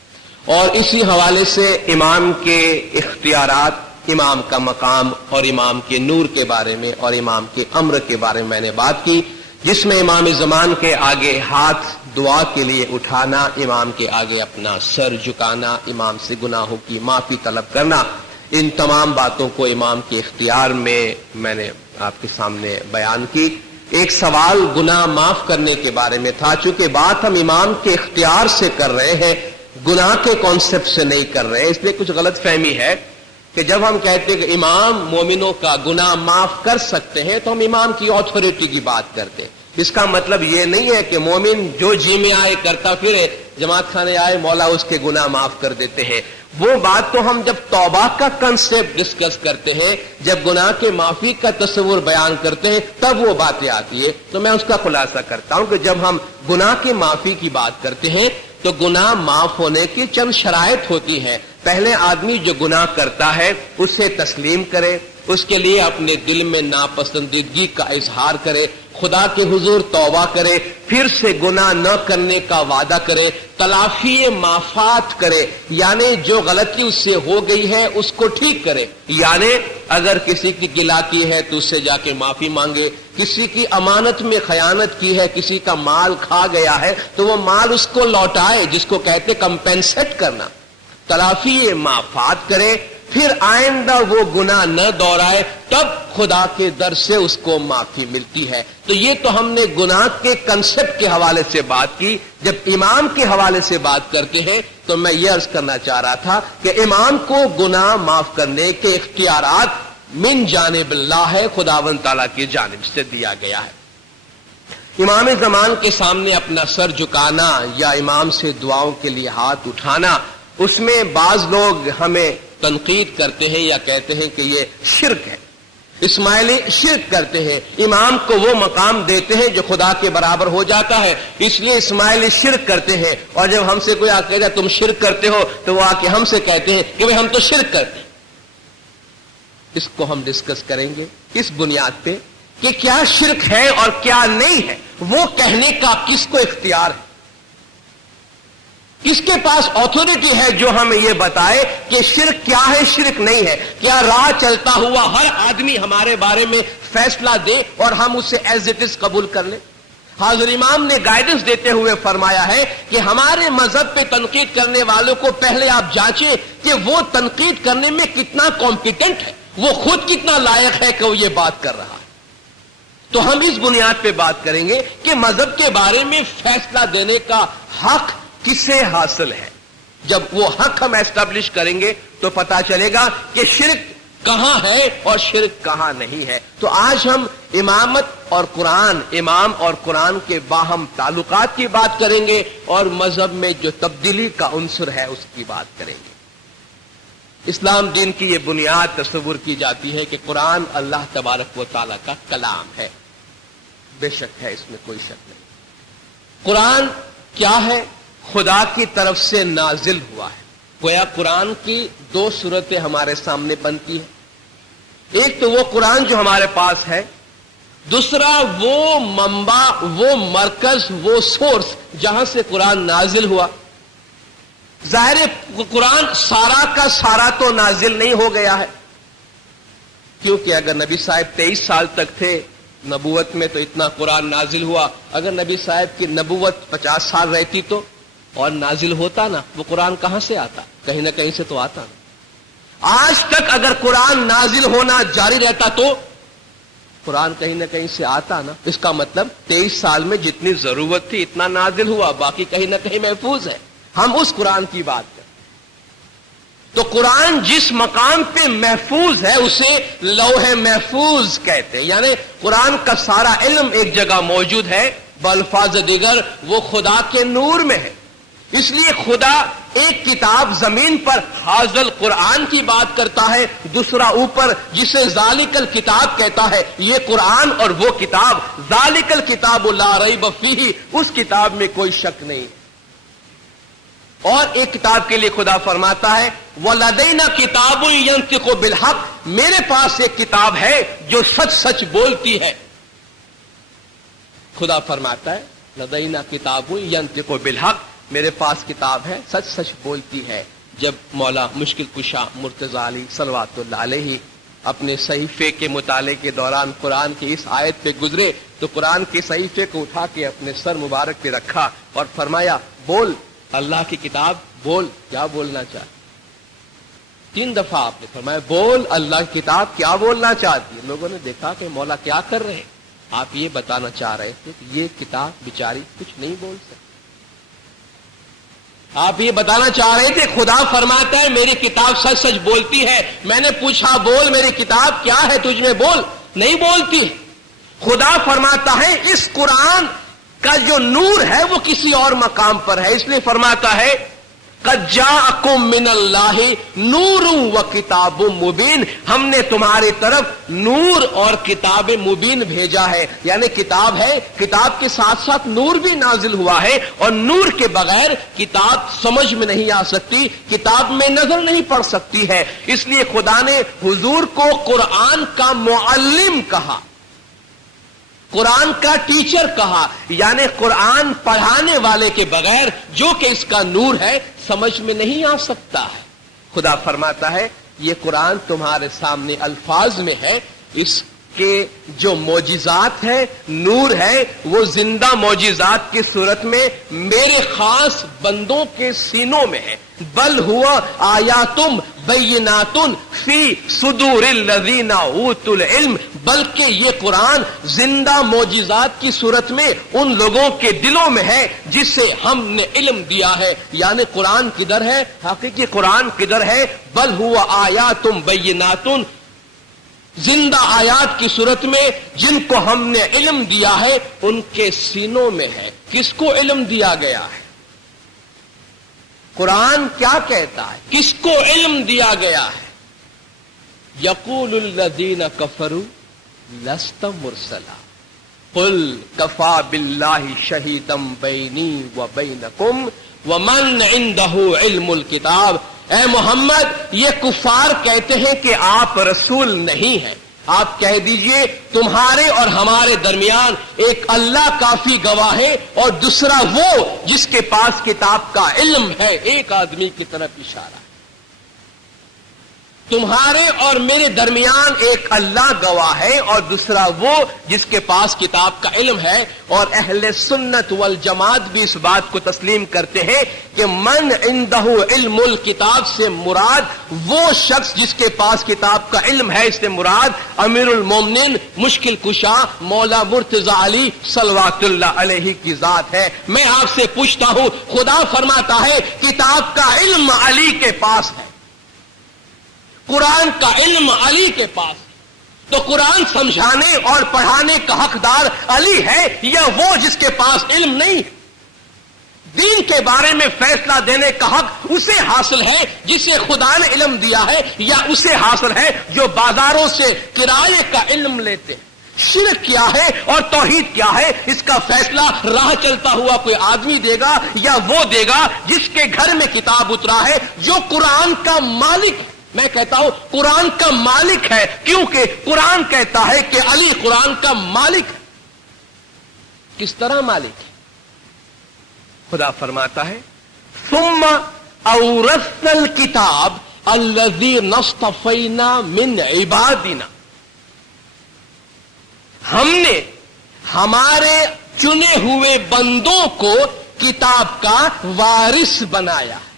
और इसी हवाले से इमाम के इख्तियारात, इमाम का मकाम और इमाम के नूर के बारे में और इमाम के अम्र के बारे में मैंने बात की, जिसमें इमाम ज़मान के आगे हाथ दुआ के लिए उठाना, इमाम के आगे अपना सर झुकाना, इमाम से गुनाहों की माफी तलब करना, इन तमाम बातों को इमाम के इख्तियार में मैंने आपके सामने बयान की। एक सवाल गुनाह माफ करने के बारे में था। चूंकि बात हम इमाम के इख्तियार से कर रहे हैं, गुनाह के कॉन्सेप्ट से नहीं कर रहे हैं, इसलिए कुछ गलत फहमी है कि जब हम कहते हैं कि इमाम मोमिनों का गुनाह माफ कर सकते हैं, तो हम इमाम की अथॉरिटी की बात करते हैं। इसका मतलब यह नहीं है कि मोमिन जो जी में आए करता फिरे, जमात खाने आए मौला उसके गुनाह माफ कर देते हैं। वो बात तो हम जब तौबा का कंसेप्ट डिस्कस करते हैं, जब गुनाह के माफी का तस्वुर बयान करते हैं, तब वो बातें आती है। तो मैं उसका खुलासा करता हूं कि जब हम गुनाह के माफी की बात करते हैं तो गुनाह माफ होने की चंद शराइत होती हैं। पहले आदमी जो गुनाह करता है उसे तस्लीम करे, उसके लिए अपने दिल में नापसंदीदगी का इजहार करे, خدا کے حضور توبہ کرے, پھر سے گناہ نہ کرنے کا وعدہ کرے, تلافی معافات کرے, یعنی جو غلطی اس سے ہو گئی ہے اس کو ٹھیک کرے. یعنی اگر کسی کی گلا کی ہے تو اس سے جا کے معافی مانگے, کسی کی امانت میں خیانت کی ہے, کسی کا مال کھا گیا ہے تو وہ مال اس کو لوٹائے, جس کو کہتے کمپنسیٹ کرنا, تلافی معافات کرے, پھر آئندہ وہ گناہ نہ دہرائے, تب خدا کے در سے اس کو معافی ملتی ہے. تو یہ تو ہم نے گناہ کے کنسپٹ کے حوالے سے بات کی. جب امام کے حوالے سے بات کرتے ہیں تو میں یہ عرض کرنا چاہ رہا تھا کہ امام کو گناہ معاف کرنے کے اختیارات من جانب اللہ ہے, خداوند تعالیٰ کی جانب سے دیا گیا ہے. امام زمان کے سامنے اپنا سر جھکانا یا امام سے دعاؤں کے لیے ہاتھ اٹھانا, اس میں بعض لوگ ہمیں تنقید کرتے ہیں یا کہتے ہیں کہ یہ شرک ہے. اسماعیلی شرک کرتے ہیں, امام کو وہ مقام دیتے ہیں جو خدا کے برابر ہو جاتا ہے, اس لیے اسماعیلی شرک کرتے ہیں. اور جب ہم سے کوئی آ کے تم شرک کرتے ہو تو وہ آ کے ہم سے کہتے ہیں کہ ہم تو شرک کرتے ہیں. اس کو ہم ڈسکس کریں گے اس بنیاد پہ کہ کیا شرک ہے اور کیا نہیں ہے. وہ کہنے کا کس کو اختیار ہے, کس کے پاس اتھارٹی ہے جو ہمیں یہ بتائے کہ شرک کیا ہے, شرک نہیں ہے. کیا راہ چلتا ہوا ہر آدمی ہمارے بارے میں فیصلہ دے اور ہم اسے ایز اٹ از قبول کر لیں؟ حاضر امام نے گائیڈنس دیتے ہوئے فرمایا ہے کہ ہمارے مذہب پہ تنقید کرنے والوں کو پہلے آپ جانچیں کہ وہ تنقید کرنے میں کتنا کمپیٹنٹ ہے, وہ خود کتنا لائق ہے کہ وہ یہ بات کر رہا ہے. تو ہم اس بنیاد پہ بات کریں گے کہ مذہب کے بارے میں فیصلہ دینے کا حق کسے حاصل ہے. جب وہ حق ہم ایسٹیبلش کریں گے تو پتا چلے گا کہ شرک کہاں ہے اور شرک کہاں نہیں ہے. تو آج ہم امامت اور قرآن, امام اور قرآن کے باہم تعلقات کی بات کریں گے اور مذہب میں جو تبدیلی کا عنصر ہے اس کی بات کریں گے. اسلام دین کی یہ بنیاد تصور کی جاتی ہے کہ قرآن اللہ تبارک و تعالیٰ کا کلام ہے. بے شک ہے, اس میں کوئی شک نہیں. قرآن کیا ہے؟ خدا کی طرف سے نازل ہوا ہے. گویا قرآن کی دو صورتیں ہمارے سامنے بنتی ہیں. ایک تو وہ قرآن جو ہمارے پاس ہے, دوسرا وہ منبع, وہ مرکز, وہ سورس جہاں سے قرآن نازل ہوا. ظاہر قرآن سارا کا سارا تو نازل نہیں ہو گیا ہے, کیونکہ اگر نبی صاحب 23 سال تک تھے نبوت میں تو اتنا قرآن نازل ہوا. اگر نبی صاحب کی نبوت 50 سال رہتی تو اور نازل ہوتا نا, وہ قرآن کہاں سے آتا؟ کہیں نہ کہیں سے تو آتا نا. آج تک اگر قرآن نازل ہونا جاری رہتا تو قرآن کہیں نہ کہیں سے آتا نا. اس کا مطلب 23 سال میں جتنی ضرورت تھی اتنا نازل ہوا, باقی کہیں نہ کہیں محفوظ ہے. ہم اس قرآن کی بات کریں تو قرآن جس مقام پہ محفوظ ہے اسے لوح محفوظ کہتے ہیں. یعنی قرآن کا سارا علم ایک جگہ موجود ہے, بالفاظ دیگر وہ خدا کے نور میں ہے. اس لیے خدا ایک کتاب زمین پر حاضل قرآن کی بات کرتا ہے, دوسرا اوپر جسے ذالک الکتاب کہتا ہے. یہ قرآن اور وہ کتاب ذالک الکتاب لا ریب فیہ, اس کتاب میں کوئی شک نہیں. اور ایک کتاب کے لیے خدا فرماتا ہے وَلَدَيْنَا کتاب يَنطِقُ بِالْحَقِّ, میرے پاس ایک کتاب ہے جو سچ سچ بولتی ہے. خدا فرماتا ہے لدینا کتاب ينطق بالحق, میرے پاس کتاب ہے سچ سچ بولتی ہے. جب مولا مشکل کشا مرتضی علی صلوات اللہ علیہ اپنے صحیفے کے مطالعے کے دوران قرآن کی اس آیت پہ گزرے تو قرآن کے صحیفے کو اٹھا کے اپنے سر مبارک پہ رکھا اور فرمایا بول اللہ کی کتاب, بول کیا بولنا چاہتی. 3 دفعہ آپ نے فرمایا بول اللہ کی کتاب کیا بولنا چاہتی ہے. لوگوں نے دیکھا کہ مولا کیا کر رہے ہیں, آپ یہ بتانا چاہ رہے تھے کہ یہ کتاب بیچاری کچھ نہیں بول سکتی. آپ یہ بتانا چاہ رہے تھے خدا فرماتا ہے میری کتاب سچ سچ بولتی ہے. میں نے پوچھا بول میری کتاب کیا ہے تجھ میں, بول نہیں بولتی. خدا فرماتا ہے اس قرآن کا جو نور ہے وہ کسی اور مقام پر ہے, اس لیے فرماتا ہے قد جاءکم من اللہ نور و کتاب مبین, ہم نے تمہاری طرف نور اور کتاب مبین بھیجا ہے. یعنی کتاب ہے, کتاب کے ساتھ ساتھ نور بھی نازل ہوا ہے, اور نور کے بغیر کتاب سمجھ میں نہیں آ سکتی, کتاب میں نظر نہیں پڑ سکتی ہے. اس لیے خدا نے حضور کو قرآن کا معلم کہا. قرآن کا ٹیچر کہا، یعنی قرآن پڑھانے والے کے بغیر جو کہ اس کا نور ہے سمجھ میں نہیں آ سکتا ہے۔ خدا فرماتا ہے یہ قرآن تمہارے سامنے الفاظ میں ہے، اس کے جو معجزات ہے، نور ہے، وہ زندہ معجزات کی صورت میں میرے خاص بندوں کے سینوں میں ہے۔ بل ہوا آیاتم بیناتن فی صدور الذین اوتوا العلم، بلکہ یہ قرآن زندہ معجزات کی صورت میں ان لوگوں کے دلوں میں ہے جسے ہم نے علم دیا ہے۔ یعنی قرآن کدھر ہے؟ حقیقی قرآن کدھر ہے؟ بل ہوا آیاتم بیناتن، زندہ آیات کی صورت میں جن کو ہم نے علم دیا ہے ان کے سینوں میں ہے۔ کس کو علم دیا گیا ہے؟ قرآن کیا کہتا ہے؟ کس کو علم دیا گیا ہے؟ یقول الذین کفروا لست مرسلا قل کفی باللہ شہیدا بینی وبینکم ومن عندہ علم الکتاب۔ اے محمد، یہ کفار کہتے ہیں کہ آپ رسول نہیں ہیں، آپ کہہ دیجئے تمہارے اور ہمارے درمیان ایک اللہ کافی گواہ ہے اور دوسرا وہ جس کے پاس کتاب کا علم ہے۔ ایک آدمی کی طرف اشارہ، تمہارے اور میرے درمیان ایک اللہ گواہ ہے اور دوسرا وہ جس کے پاس کتاب کا علم ہے۔ اور اہل سنت والجماعت بھی اس بات کو تسلیم کرتے ہیں کہ من عندہ علم الکتاب سے مراد وہ شخص جس کے پاس کتاب کا علم ہے، اس سے مراد امیر المومنین مشکل کشا مولا مرتضی علی صلوات اللہ علیہ کی ذات ہے۔ میں آپ سے پوچھتا ہوں، خدا فرماتا ہے کتاب کا علم علی کے پاس ہے، قرآن کا علم علی کے پاس، تو قرآن سمجھانے اور پڑھانے کا حقدار علی ہے یا وہ جس کے پاس علم نہیں ہے؟ دین کے بارے میں فیصلہ دینے کا حق اسے حاصل ہے جسے خدا نے علم دیا ہے، یا اسے حاصل ہے جو بازاروں سے کرائے کا علم لیتے ہیں؟ شرک کیا ہے اور توحید کیا ہے، اس کا فیصلہ راہ چلتا ہوا کوئی آدمی دے گا یا وہ دے گا جس کے گھر میں کتاب اترا ہے، جو قرآن کا مالک ہے۔ میں کہتا ہوں قرآن کا مالک ہے، کیونکہ قرآن کہتا ہے کہ علی قرآن کا مالک ہے۔ کس طرح مالک ہے؟ خدا فرماتا ہے ثم اورثنا الکتاب الذین اصطفینا من عبادنا، ہم نے ہمارے چنے ہوئے بندوں کو کتاب کا وارث بنایا ہے۔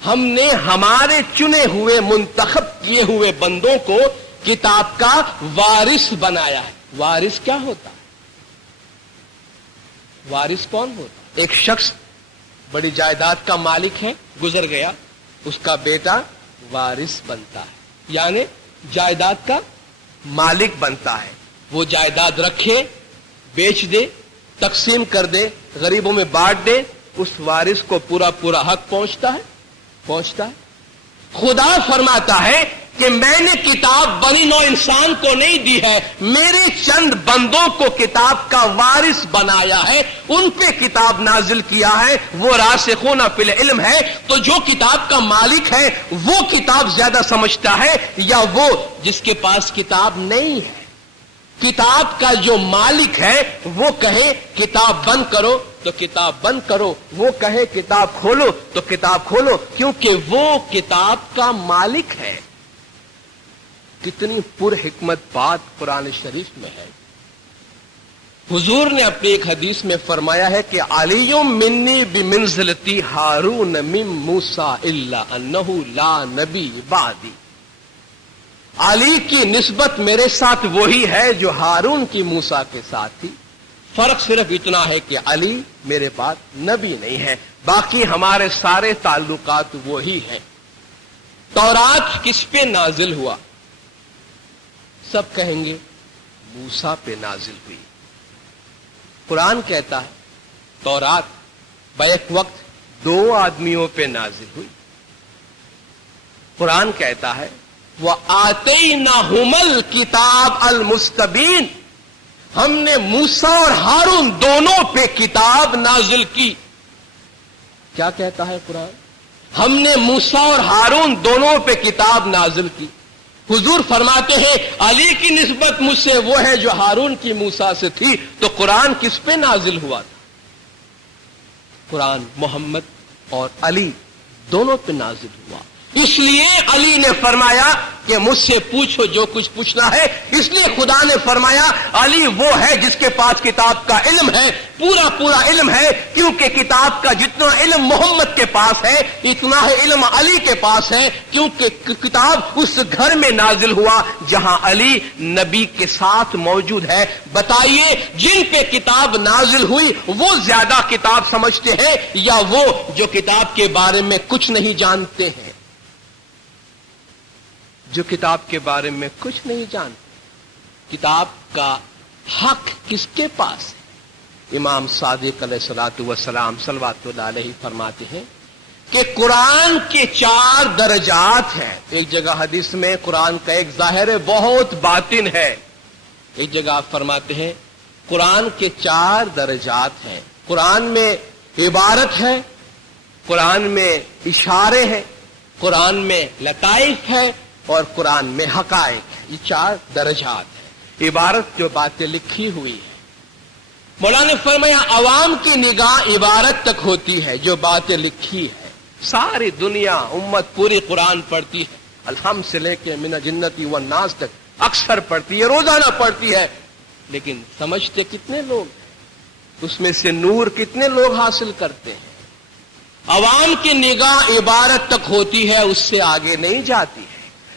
ہم نے ہمارے چنے ہوئے منتخب کیے ہوئے بندوں کو کتاب کا وارث بنایا ہے۔ وارث کیا ہوتا ہے؟ وارث کون ہوتا ہے؟ ایک شخص بڑی جائیداد کا مالک ہے، گزر گیا، اس کا بیٹا وارث بنتا ہے، یعنی جائیداد کا مالک بنتا ہے۔ وہ جائیداد رکھے، بیچ دے، تقسیم کر دے، غریبوں میں بانٹ دے، اس وارث کو پورا حق پہنچتا ہے۔ خدا فرماتا ہے کہ میں نے کتاب بنی نوع انسان کو نہیں دی ہے، میرے چند بندوں کو کتاب کا وارث بنایا ہے، ان پہ کتاب نازل کیا ہے، وہ راسخون فی العلم ہے۔ تو جو کتاب کا مالک ہے وہ کتاب زیادہ سمجھتا ہے یا وہ جس کے پاس کتاب نہیں ہے؟ کتاب کا جو مالک ہے وہ کہے کتاب بند کرو تو کتاب بند کرو، وہ کہے کتاب کھولو تو کتاب کھولو، کیونکہ وہ کتاب کا مالک ہے۔ کتنی پر حکمت بات قرآن شریف میں ہے۔ حضور نے اپنی ایک حدیث میں فرمایا ہے کہ علی منی بمنزلتی ہارون من موسیٰ الا انہ لا نبی بعدی، علی کی نسبت میرے ساتھ وہی ہے جو ہارون کی موسیٰ کے ساتھ تھی، فرق صرف اتنا ہے کہ علی میرے پاس نبی نہیں ہے، باقی ہمارے سارے تعلقات وہی ہیں۔ تورات کس پہ نازل ہوا؟ سب کہیں گے موسیٰ پہ نازل ہوئی۔ قرآن کہتا ہے تورات بیک وقت 2 آدمیوں پہ نازل ہوئی۔ قرآن کہتا ہے وَآتَيْنَاهُمَا الْكِتَابَ الْمُسْتَبِينَ، ہم نے موسیٰ اور ہارون دونوں پہ کتاب نازل کی۔ کیا کہتا ہے قرآن؟ ہم نے موسیٰ اور ہارون دونوں پہ کتاب نازل کی۔ हुजूर फरमाते हैं अली की निस्बत मुझसे वो है जो हारून की मूसा से थी। तो कुरान किस पे नाजिल हुआ था? कुरान मोहम्मद और अली दोनों पे नाजिल हुआ। इसलिए अली ने फरमाया कि मुझसे पूछो जो कुछ पूछना है। इसलिए खुदा ने फरमाया अली वो है जिसके पास किताब का इल्म है, पूरा पूरा इल्म है, क्योंकि किताब का जितना इल्म मोहम्मद के पास है इतना ही इल्म अली के पास है, क्योंकि किताब उस घर में नाजिल हुआ जहां अली नबी के साथ मौजूद है। बताइए जिन पे किताब नाजिल हुई वो ज्यादा किताब समझते हैं या वो जो किताब के बारे में कुछ नहीं जानते हैं? जो किताब के बारे में कुछ नहीं जानते। किताब का हक किसके पास है? इमाम सादिक अलैहिस्सलातु वस्सलाम सल्लल्लाहु अलैहि फरमाते हैं कि कुरान के 4 दर्जात हैं। एक जगह हदीस में कुरान का एक ज़ाहिर है, बहुत बातिन है। एक जगह आप फरमाते हैं कुरान के 4 दर्जात हैं। कुरान में इबारत है, कुरान में इशारे हैं, कुरान में लताइफ है और कुरान में हकायक है। ये 4 दर्जात है। इबारत जो बातें लिखी हुई है, मौलाना ने फरमाया अवाम की निगाह इबारत तक होती है, जो बातें लिखी है। सारी दुनिया उम्मत पूरी कुरान पढ़ती है, अलहम से लेके मिना जिन्नती व नास तक अक्सर पढ़ती है, रोजाना पढ़ती है, लेकिन समझते कितने लोग हैं? उसमें से नूर कितने लोग हासिल करते हैं? अवाम की निगाह इबारत तक होती है, उससे आगे नहीं जाती है।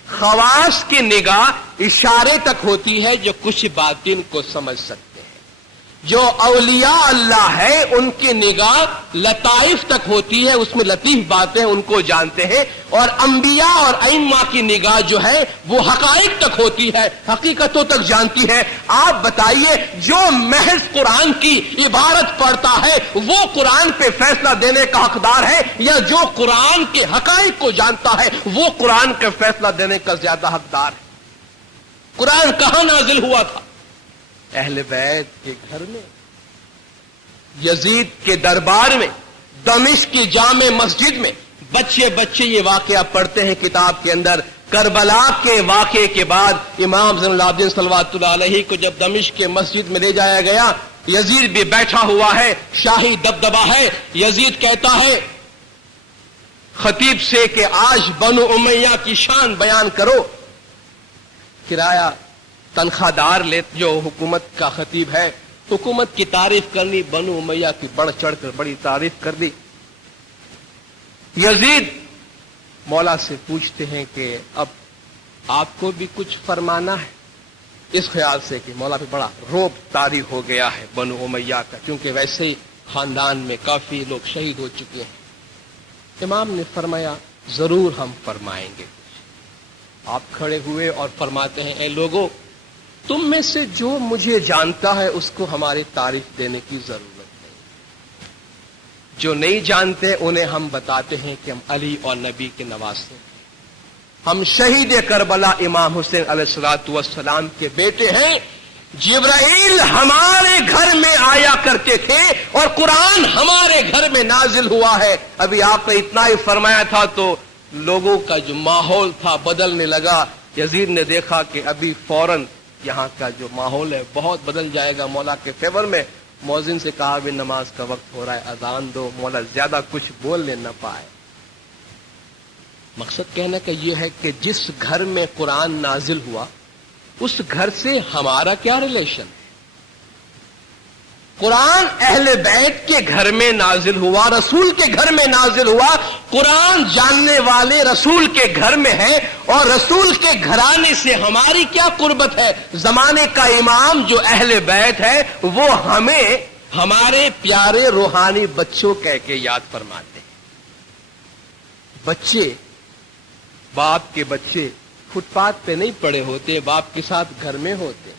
खवास की निगाह इशारे तक होती है, जो कुछ बातिन को समझ सकते हैं। जो औलिया अल्लाह है उनकी निगाह लताइफ तक होती है, उसमें लतीफ बातें उनको जानते हैं। और अंबिया और अइम्मा की निगाह जो है वो हकाइक तक होती है, हकीकतों तक जानती है। आप बताइए जो महज कुरान की इबारत पढ़ता है वो कुरान पे फैसला देने का हकदार है, या जो कुरान के हकाइक को जानता है वो कुरान का फैसला देने का ज्यादा हकदार है? कुरान कहां नाजिल हुआ था? अहले बैत के घर में, यजीद के दरबार में, दमिश्क की जामे मस्जिद में। बच्चे बच्चे ये वाकया पढ़ते हैं किताब के अंदर। करबला के वाकये के बाद इमाम ज़ैनुल आबिदीन सल्लल्लाहु अलैहि को जब दमिश्क के मस्जिद में ले जाया गया, यजीद भी बैठा हुआ है, शाही दबदबा है। यजीद कहता है खतीब से कि आज बनु उमैया की शान बयान करो। किराया तनख्वाहदार ले, जो हुकूमत का खतीब है, हुकूमत की तारीफ करनी, बनु उमैया की बढ़ चढ़ कर बड़ी तारीफ कर दी। यजीद मौला से पूछते हैं कि अब आपको भी कुछ फरमाना है, इस ख्याल से कि मौला पे बड़ा रोब तारी हो गया है बनु उमैया का, क्योंकि वैसे ही खानदान में काफी लोग शहीद हो चुके हैं। इमाम ने फरमाया जरूर हम फरमाएंगे। आप खड़े हुए और फरमाते हैं, ए लोगों, तुम में से जो मुझे जानता है उसको हमारी तारीफ देने की जरूरत नहीं, जो नहीं जानते उन्हें हम बताते हैं कि हम अली और नबी के नवासे हैं, हम शहीद करबला इमाम हुसैन अलैहिस्सलातु वस्सलाम के बेटे हैं। जिब्राइल हमारे घर में आया करते थे और कुरान हमारे घर में नाजिल हुआ है। अभी आपने इतना ही फरमाया था तो लोगों का जो माहौल था बदलने लगा। यजीद ने देखा कि अभी फौरन यहाँ का जो माहौल है बहुत बदल जाएगा मौला के फेवर में। मौजिन से कहा भी नमाज का वक्त हो रहा है, अजान दो। मौला ज्यादा कुछ बोलने न पाए। मकसद कहने का यह है कि जिस घर में कुरान नाजिल हुआ उस घर से हमारा क्या रिलेशन है? कुरान अहले बैत के घर में नाजिल हुआ, रसूल के घर में नाजिल हुआ। कुरान जानने वाले रसूल के घर में है और रसूल के घराने से हमारी क्या कुर्बत है? जमाने का इमाम जो अहले बैत है वो हमें हमारे प्यारे रूहानी बच्चों कह के याद फरमाते हैं। बच्चे, बाप के बच्चे फुटपाथ पे नहीं पड़े होते, बाप के साथ घर में होते।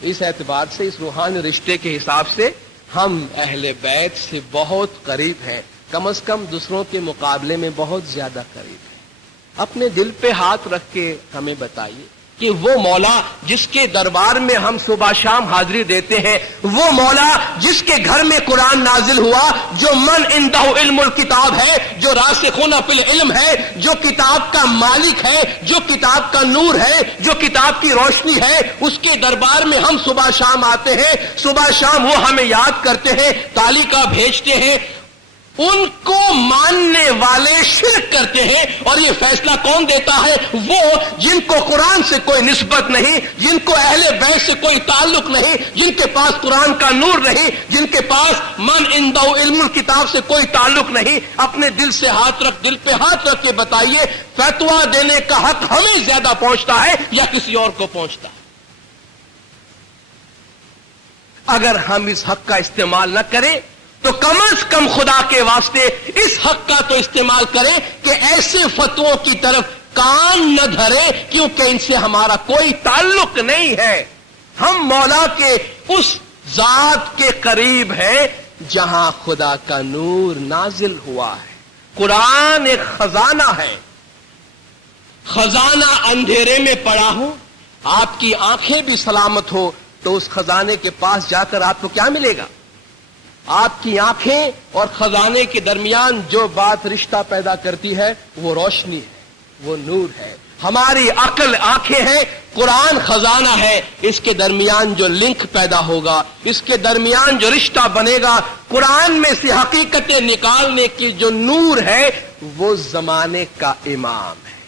इस एतबार से, इस रूहानी रिश्ते के हिसाब से हम अहले बैत से बहुत करीब हैं, कम से कम दूसरों के मुकाबले में बहुत ज्यादा करीब है। अपने दिल पे हाथ रख के हमें बताइए کہ وہ مولا جس کے دربار میں ہم صبح شام حاضری دیتے ہیں، وہ مولا جس کے گھر میں قرآن نازل ہوا، جو من عنده علم الکتاب ہے، جو راسخون فی العلم ہے، جو کتاب کا مالک ہے، جو کتاب کا نور ہے، جو کتاب کی روشنی ہے، اس کے دربار میں ہم صبح شام آتے ہیں، صبح شام وہ ہمیں یاد کرتے ہیں، تعلیقہ بھیجتے ہیں۔ ان کو ماننے والے شرک کرتے ہیں، اور یہ فیصلہ کون دیتا ہے؟ وہ جن کو قرآن سے کوئی نسبت نہیں، جن کو اہل بیت سے کوئی تعلق نہیں، جن کے پاس قرآن کا نور نہیں، جن کے پاس من عنده علم الکتاب سے کوئی تعلق نہیں۔ اپنے دل سے ہاتھ رکھ، دل پہ ہاتھ رکھ کے بتائیے، فتویٰ دینے کا حق ہمیں زیادہ پہنچتا ہے یا کسی اور کو پہنچتا ہے؟ اگر ہم اس حق کا استعمال نہ کریں تو کم از کم خدا کے واسطے اس حق کا تو استعمال کریں کہ ایسے فتووں کی طرف کان نہ دھرے، کیونکہ ان سے ہمارا کوئی تعلق نہیں ہے۔ ہم مولا کے اس ذات کے قریب ہے جہاں خدا کا نور نازل ہوا ہے۔ قرآن ایک خزانہ ہے، خزانہ اندھیرے میں پڑا ہو، آپ کی آنکھیں بھی سلامت ہو تو اس خزانے کے پاس جا کر آپ کو کیا ملے گا؟ آپ کی آنکھیں اور خزانے کے درمیان جو بات رشتہ پیدا کرتی ہے وہ روشنی ہے، وہ نور ہے۔ ہماری عقل آنکھیں ہیں، قرآن خزانہ ہے، اس کے درمیان جو لنک پیدا ہوگا، اس کے درمیان جو رشتہ بنے گا، قرآن میں سے حقیقتیں نکالنے کی جو نور ہے وہ زمانے کا امام ہے۔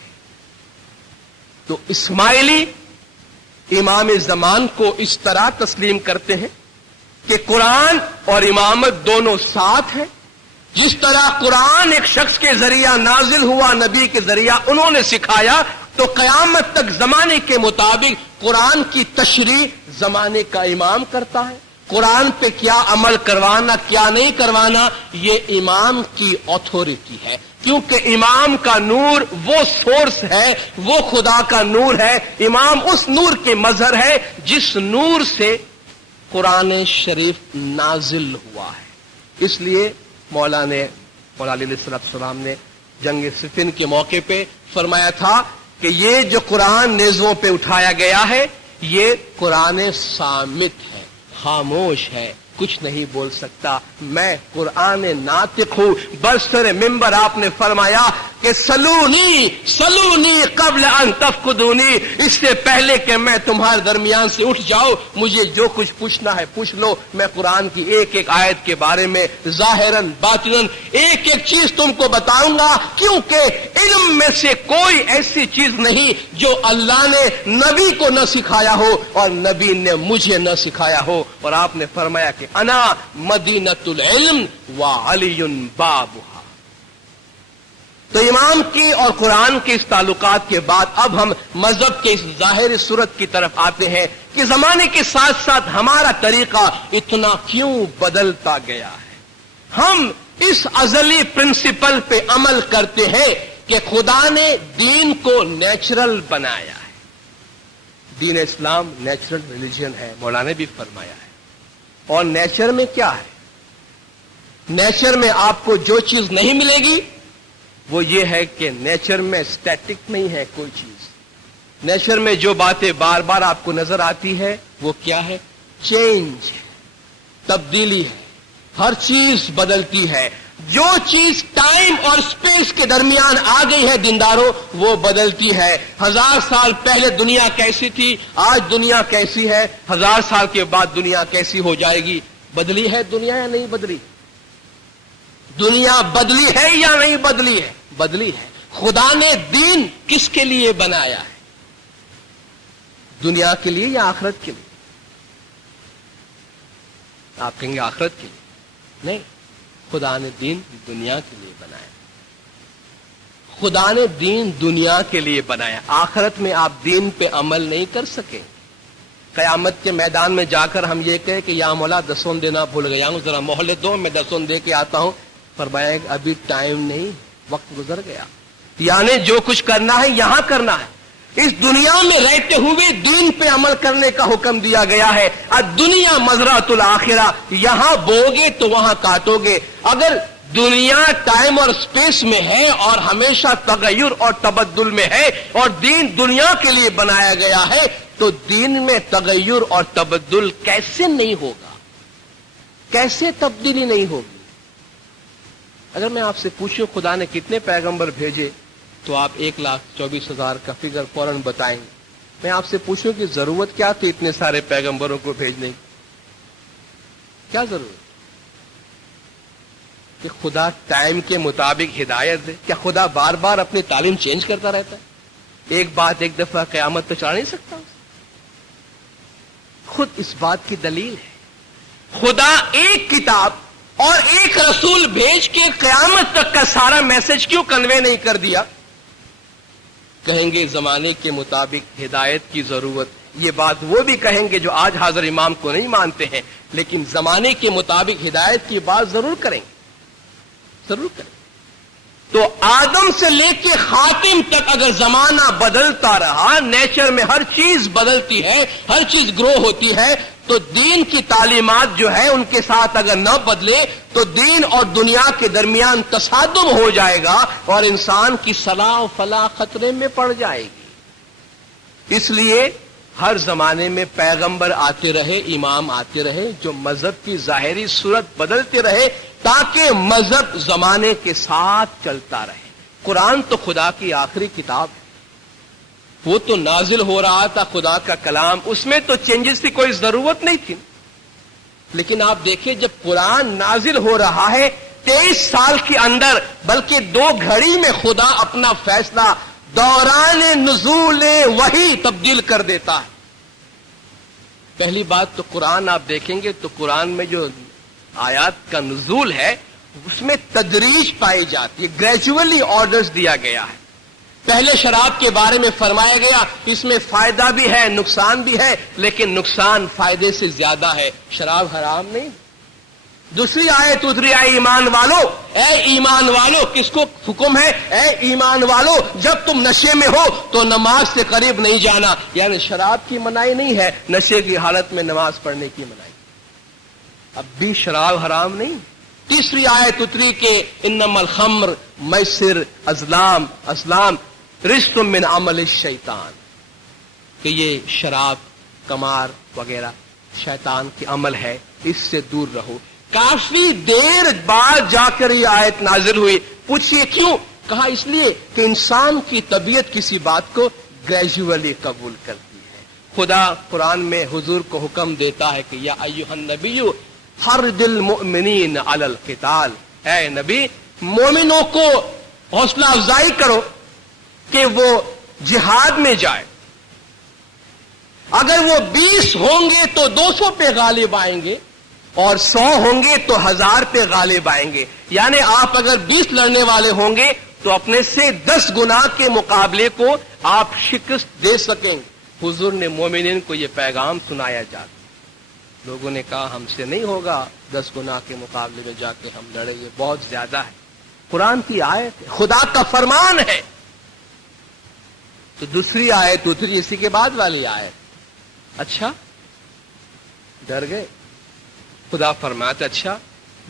تو اسماعیلی امام زمان کو اس طرح تسلیم کرتے ہیں کہ قرآن اور امامت دونوں ساتھ ہیں۔ جس طرح قرآن ایک شخص کے ذریعہ نازل ہوا، نبی کے ذریعہ انہوں نے سکھایا، تو قیامت تک زمانے کے مطابق قرآن کی تشریح زمانے کا امام کرتا ہے۔ قرآن پہ کیا عمل کروانا، کیا نہیں کروانا، یہ امام کی اتھارٹی ہے، کیونکہ امام کا نور وہ سورس ہے، وہ خدا کا نور ہے۔ امام اس نور کے مظہر ہے جس نور سے قرآن شریف نازل ہوا ہے۔ اس لیے مولا علیہ السلام نے جنگ صفین کے موقع پہ فرمایا تھا کہ یہ جو قرآن نیزوں پہ اٹھایا گیا ہے یہ قرآن صامت ہے، خاموش ہے، کچھ نہیں بول سکتا، میں قرآن ناطق ہوں۔ برسر منبر آپ نے فرمایا کہ سلونی سلونی قبل ان تفقدونی، اس سے پہلے کہ میں تمہارے درمیان سے اٹھ جاؤں مجھے جو کچھ پوچھنا ہے پوچھ لو، میں قرآن کی ایک ایک آیت کے بارے میں ظاہراً باطناً ایک ایک چیز تم کو بتاؤں گا، کیونکہ علم میں سے کوئی ایسی چیز نہیں جو اللہ نے نبی کو نہ سکھایا ہو اور نبی نے مجھے نہ سکھایا ہو۔ اور آپ نے فرمایا کہ انا مدینۃ العلم وعلی بابها۔ تو امام کی اور قرآن کے اس تعلقات کے بعد اب ہم مذہب کے اس ظاہر صورت کی طرف آتے ہیں کہ زمانے کے ساتھ ساتھ ہمارا طریقہ اتنا کیوں بدلتا گیا ہے۔ ہم اس ازلی پرنسپل پہ عمل کرتے ہیں کہ خدا نے دین کو نیچرل بنایا ہے۔ دین اسلام نیچرل ریلیجن ہے، مولانا نے بھی فرمایا ہے۔ اور نیچر میں کیا ہے؟ نیچر میں آپ کو جو چیز نہیں ملے گی وہ یہ ہے کہ نیچر میں سٹیٹک نہیں ہے کوئی چیز۔ نیچر میں جو باتیں بار بار آپ کو نظر آتی ہے وہ کیا ہے؟ چینج ہے، تبدیلی ہے، ہر چیز بدلتی ہے۔ جو چیز ٹائم اور سپیس کے درمیان آ گئی ہے دینداروں وہ بدلتی ہے۔ 1000 سال پہلے دنیا کیسی تھی، آج دنیا کیسی ہے، 1000 سال کے بعد دنیا کیسی ہو جائے گی۔ بدلی ہے دنیا یا نہیں بدلی؟ دنیا بدلی ہے یا نہیں بدلی ہے؟ بدلی ہے۔ خدا نے دین کس کے لیے بنایا ہے؟ دنیا کے لیے یا آخرت کے لیے؟ آپ کہیں گے آخرت کے لیے، نہیں، خدا نے دین دنیا کے لیے بنایا۔ خدا نے دین دنیا کے لیے بنایا، آخرت میں آپ دین پہ عمل نہیں کر سکیں۔ قیامت کے میدان میں جا کر ہم یہ کہیں کہ یا مولا دسون دینا بھول گیا ہوں، ذرا مہلت دو، میں دسون دے کے آتا ہوں۔ فرمایا کہ ابھی ٹائم نہیں، وقت گزر گیا، یعنی جو کچھ کرنا ہے یہاں کرنا ہے۔ اس دنیا میں رہتے ہوئے دین پہ عمل کرنے کا حکم دیا گیا ہے۔ الدنیا مزرعۃ الآخرہ، یہاں بوگے تو وہاں کاٹو گے۔ اگر دنیا ٹائم اور اسپیس میں ہے اور ہمیشہ تغیر اور تبدل میں ہے، اور دین دنیا کے لیے بنایا گیا ہے، تو دین میں تغیر اور تبدل کیسے نہیں ہوگا؟ کیسے تبدیلی نہیں ہوگی؟ اگر میں آپ سے پوچھوں خدا نے کتنے پیغمبر بھیجے تو آپ 1,24,000 کا فگر فوراً بتائیں گے۔ میں آپ سے پوچھوں کہ ضرورت کیا تھی اتنے سارے پیغمبروں کو بھیجنے کی؟ کیا ضرورت کہ خدا ٹائم کے مطابق ہدایت دے؟ کیا خدا بار بار اپنی تعلیم چینج کرتا رہتا ہے؟ ایک بات ایک دفعہ قیامت تو چلا نہیں سکتا؟ خود اس بات کی دلیل ہے خدا ایک کتاب اور ایک رسول بھیج کے قیامت تک کا سارا میسج کیوں کنوے نہیں کر دیا؟ کہیں گے زمانے کے مطابق ہدایت کی ضرورت۔ یہ بات وہ بھی کہیں گے جو آج حاضر امام کو نہیں مانتے ہیں، لیکن زمانے کے مطابق ہدایت کی بات ضرور کریں گے، ضرور کریں گے۔ تو آدم سے لے کے خاتم تک اگر زمانہ بدلتا رہا، نیچر میں ہر چیز بدلتی ہے، ہر چیز گرو ہوتی ہے، تو دین کی تعلیمات جو ہے ان کے ساتھ اگر نہ بدلے تو دین اور دنیا کے درمیان تصادم ہو جائے گا اور انسان کی صلاح و فلاح خطرے میں پڑ جائے گی۔ اس لیے ہر زمانے میں پیغمبر آتے رہے، امام آتے رہے جو مذہب کی ظاہری صورت بدلتے رہے تاکہ مذہب زمانے کے ساتھ چلتا رہے۔ قرآن تو خدا کی آخری کتاب ہے، وہ تو نازل ہو رہا تھا خدا کا کلام، اس میں تو چینجز کی کوئی ضرورت نہیں تھی۔ لیکن آپ دیکھیں جب قرآن نازل ہو رہا ہے 23 سال کے اندر، بلکہ 2 گھڑی میں خدا اپنا فیصلہ دوران نزول وحی تبدیل کر دیتا ہے۔ پہلی بات تو قرآن آپ دیکھیں گے تو قرآن میں جو آیات کا نزول ہے اس میں تدریج پائی جاتی ہے، گریجولی آرڈرز دیا گیا ہے۔ پہلے شراب کے بارے میں فرمایا گیا اس میں فائدہ بھی ہے نقصان بھی ہے، لیکن نقصان فائدے سے زیادہ ہے، شراب حرام نہیں۔ دوسری آیت اتری، اے ایمان والو، اے ایمان والو، کس کو حکم ہے؟ اے ایمان والو، جب تم نشے میں ہو تو نماز سے قریب نہیں جانا، یعنی شراب کی منائی نہیں ہے، نشے کی حالت میں نماز پڑھنے کی منائی۔ اب بھی شراب حرام نہیں۔ تیسری آیت اتری کہ انما الخمر میسر ازلام رزق من عمل الشیطان، کہ یہ شراب قمار وغیرہ شیطان کی عمل ہے، اس سے دور رہو۔ کافی دیر بعد جا کر یہ آیت نازل ہوئی۔ پوچھئے کیوں؟ کہا اس لیے کہ انسان کی طبیعت کسی بات کو گریجولی قبول کرتی ہے۔ خدا قرآن میں حضور کو حکم دیتا ہے کہ یا ایھا النبی حرض المؤمنین علی القتال، اے نبی مومنوں کو حوصلہ افزائی کرو کہ وہ جہاد میں جائے۔ اگر وہ 20 ہوں گے تو 200 پہ غالب آئیں گے، اور 100 ہوں گے تو 1000 پہ غالب آئیں گے۔ یعنی آپ اگر 20 لڑنے والے ہوں گے تو اپنے سے 10 گنا کے مقابلے کو آپ شکست دے سکیں گے۔ حضور نے مومنین کو یہ پیغام سنایا جاتا۔ لوگوں نے کہا ہم سے نہیں ہوگا 10 گنا کے مقابلے میں جا کے ہم لڑیں، یہ بہت زیادہ ہے۔ قرآن کی آیت ہے، خدا کا فرمان ہے۔ تو دوسری آیت اتری اسی کے بعد والی آیت، اچھا ڈر گئے؟ خدا فرماتا اچھا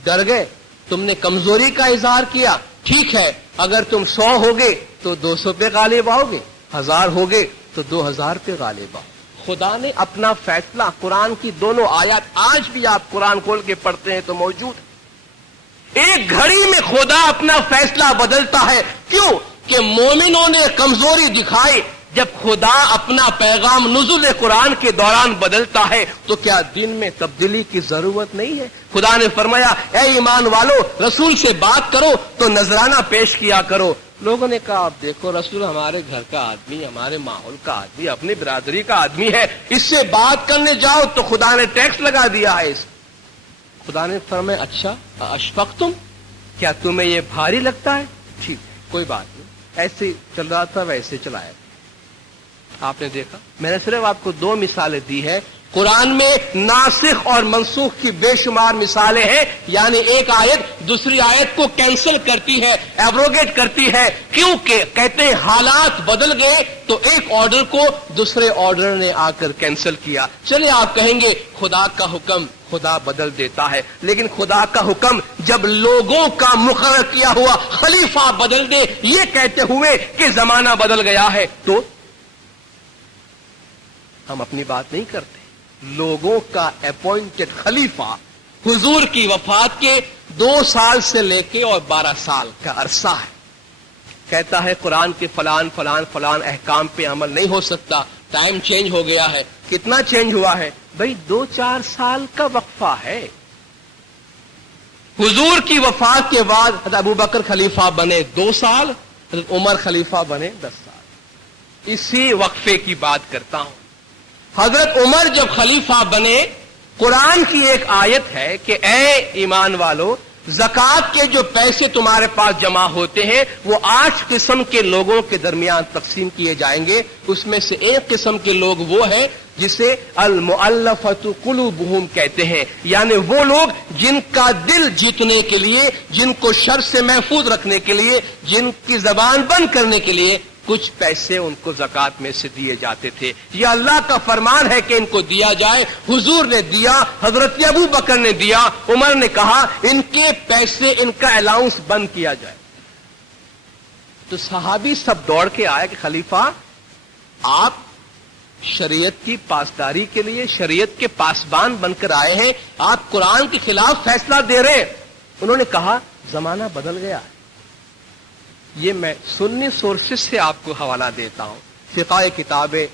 ڈر گئے، تم نے کمزوری کا اظہار کیا، ٹھیک ہے، اگر تم 100 ہوگے تو 200 پہ غالب آؤ گے، 1000 ہوگے تو 2000 پہ غالب آؤ۔ خدا نے اپنا فیصلہ، قرآن کی دونوں آیات آج بھی آپ قرآن کھول کے پڑھتے ہیں تو موجود ہے۔ ایک گھڑی میں خدا اپنا فیصلہ بدلتا ہے، کیوں؟ کہ مومنوں نے کمزوری دکھائی۔ جب خدا اپنا پیغام نزول قرآن کے دوران بدلتا ہے تو کیا دین میں تبدیلی کی ضرورت نہیں ہے؟ خدا نے فرمایا اے ایمان والو، رسول سے بات کرو تو نذرانہ پیش کیا کرو۔ لوگوں نے کہا اب دیکھو رسول ہمارے گھر کا آدمی، ہمارے ماحول کا آدمی، اپنی برادری کا آدمی ہے، اس سے بات کرنے جاؤ تو خدا نے ٹیکس لگا دیا ہے اس۔ خدا نے فرمایا اچھا اشفقتم، کیا تمہیں یہ بھاری لگتا ہے؟ ٹھیک ہے کوئی بات نہیں، ایسے چل رہا تھا ویسے چلایا۔ آپ نے دیکھا، میں نے صرف آپ کو 2 مثالیں دی ہے قرآن میں ناسخ اور منسوخ کی بے شمار مثالیں ہیں، یعنی ایک آیت دوسری آیت کو کینسل کرتی ہے، ایبروگیٹ کرتی ہے، کیونکہ کہتے ہیں حالات بدل گئے تو ایک آرڈر کو دوسرے آرڈر نے آ کر کینسل کیا۔ چلے آپ کہیں گے خدا کا حکم خدا بدل دیتا ہے، لیکن خدا کا حکم جب لوگوں کا مقرر کیا ہوا خلیفہ بدل دے یہ کہتے ہوئے کہ زمانہ بدل گیا ہے، تو ہم اپنی بات نہیں کرتے۔ لوگوں کا اپوائنٹڈ خلیفہ حضور کی وفات کے 2 سال سے لے کے اور 12 سال کا عرصہ ہے، کہتا ہے قرآن کے فلان فلان فلان احکام پہ عمل نہیں ہو سکتا، ٹائم چینج ہو گیا ہے۔ کتنا چینج ہوا ہے بھئی؟ 2-4 سال کا وقفہ ہے۔ حضور کی وفات کے بعد حضرت ابوبکر خلیفہ بنے 2 سال، حضرت عمر خلیفہ بنے 10 سال، اسی وقفے کی بات کرتا ہوں۔ حضرت عمر جب خلیفہ بنے، قرآن کی ایک آیت ہے کہ اے ایمان والو، زکوٰۃ کے جو پیسے تمہارے پاس جمع ہوتے ہیں وہ 8 قسم کے لوگوں کے درمیان تقسیم کیے جائیں گے۔ اس میں سے ایک قسم کے لوگ وہ ہیں جسے المؤلفۃ قلوبہم کہتے ہیں، یعنی وہ لوگ جن کا دل جیتنے کے لیے، جن کو شر سے محفوظ رکھنے کے لیے، جن کی زبان بند کرنے کے لیے کچھ پیسے ان کو زکوٰۃ میں سے دیے جاتے تھے۔ یہ اللہ کا فرمان ہے کہ ان کو دیا جائے، حضور نے دیا، حضرت ابو بکر نے دیا، عمر نے کہا ان کے پیسے، ان کا الاؤنس بند کیا جائے۔ تو صحابی سب دوڑ کے آئے کہ خلیفہ آپ شریعت کی پاسداری کے لیے شریعت کے پاسبان بن کر آئے ہیں، آپ قرآن کے خلاف فیصلہ دے رہے ہیں۔ انہوں نے کہا زمانہ بدل گیا ہے۔ یہ میں سنی سورسز سے آپ کو حوالہ دیتا ہوں، فقہ کتابیں،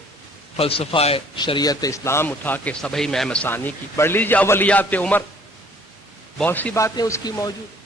فلسفہ شریعت اسلام اٹھا کے صبحی میں مسانی کی پڑھ لیجیے، اولیات عمر، بہت سی باتیں اس کی موجود۔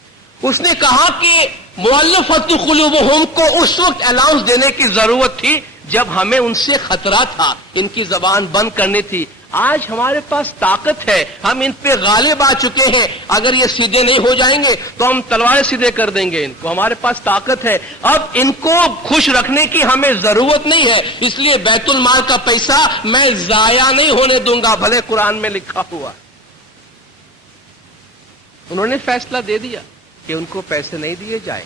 اس نے کہا کہ مؤلفۃ قلوبہم کو اس وقت الاؤنس دینے کی ضرورت تھی جب ہمیں ان سے خطرہ تھا، ان کی زبان بند کرنی تھی۔ آج ہمارے پاس طاقت ہے، ہم ان پہ غالب آ چکے ہیں، اگر یہ سیدھے نہیں ہو جائیں گے تو ہم تلواریں سیدھے کر دیں گے ان کو، ہمارے پاس طاقت ہے، اب ان کو خوش رکھنے کی ہمیں ضرورت نہیں ہے، اس لیے بیت المال کا پیسہ میں ضائع نہیں ہونے دوں گا، بھلے قرآن میں لکھا ہوا۔ انہوں نے فیصلہ دے دیا کہ ان کو پیسے نہیں دیے جائیں۔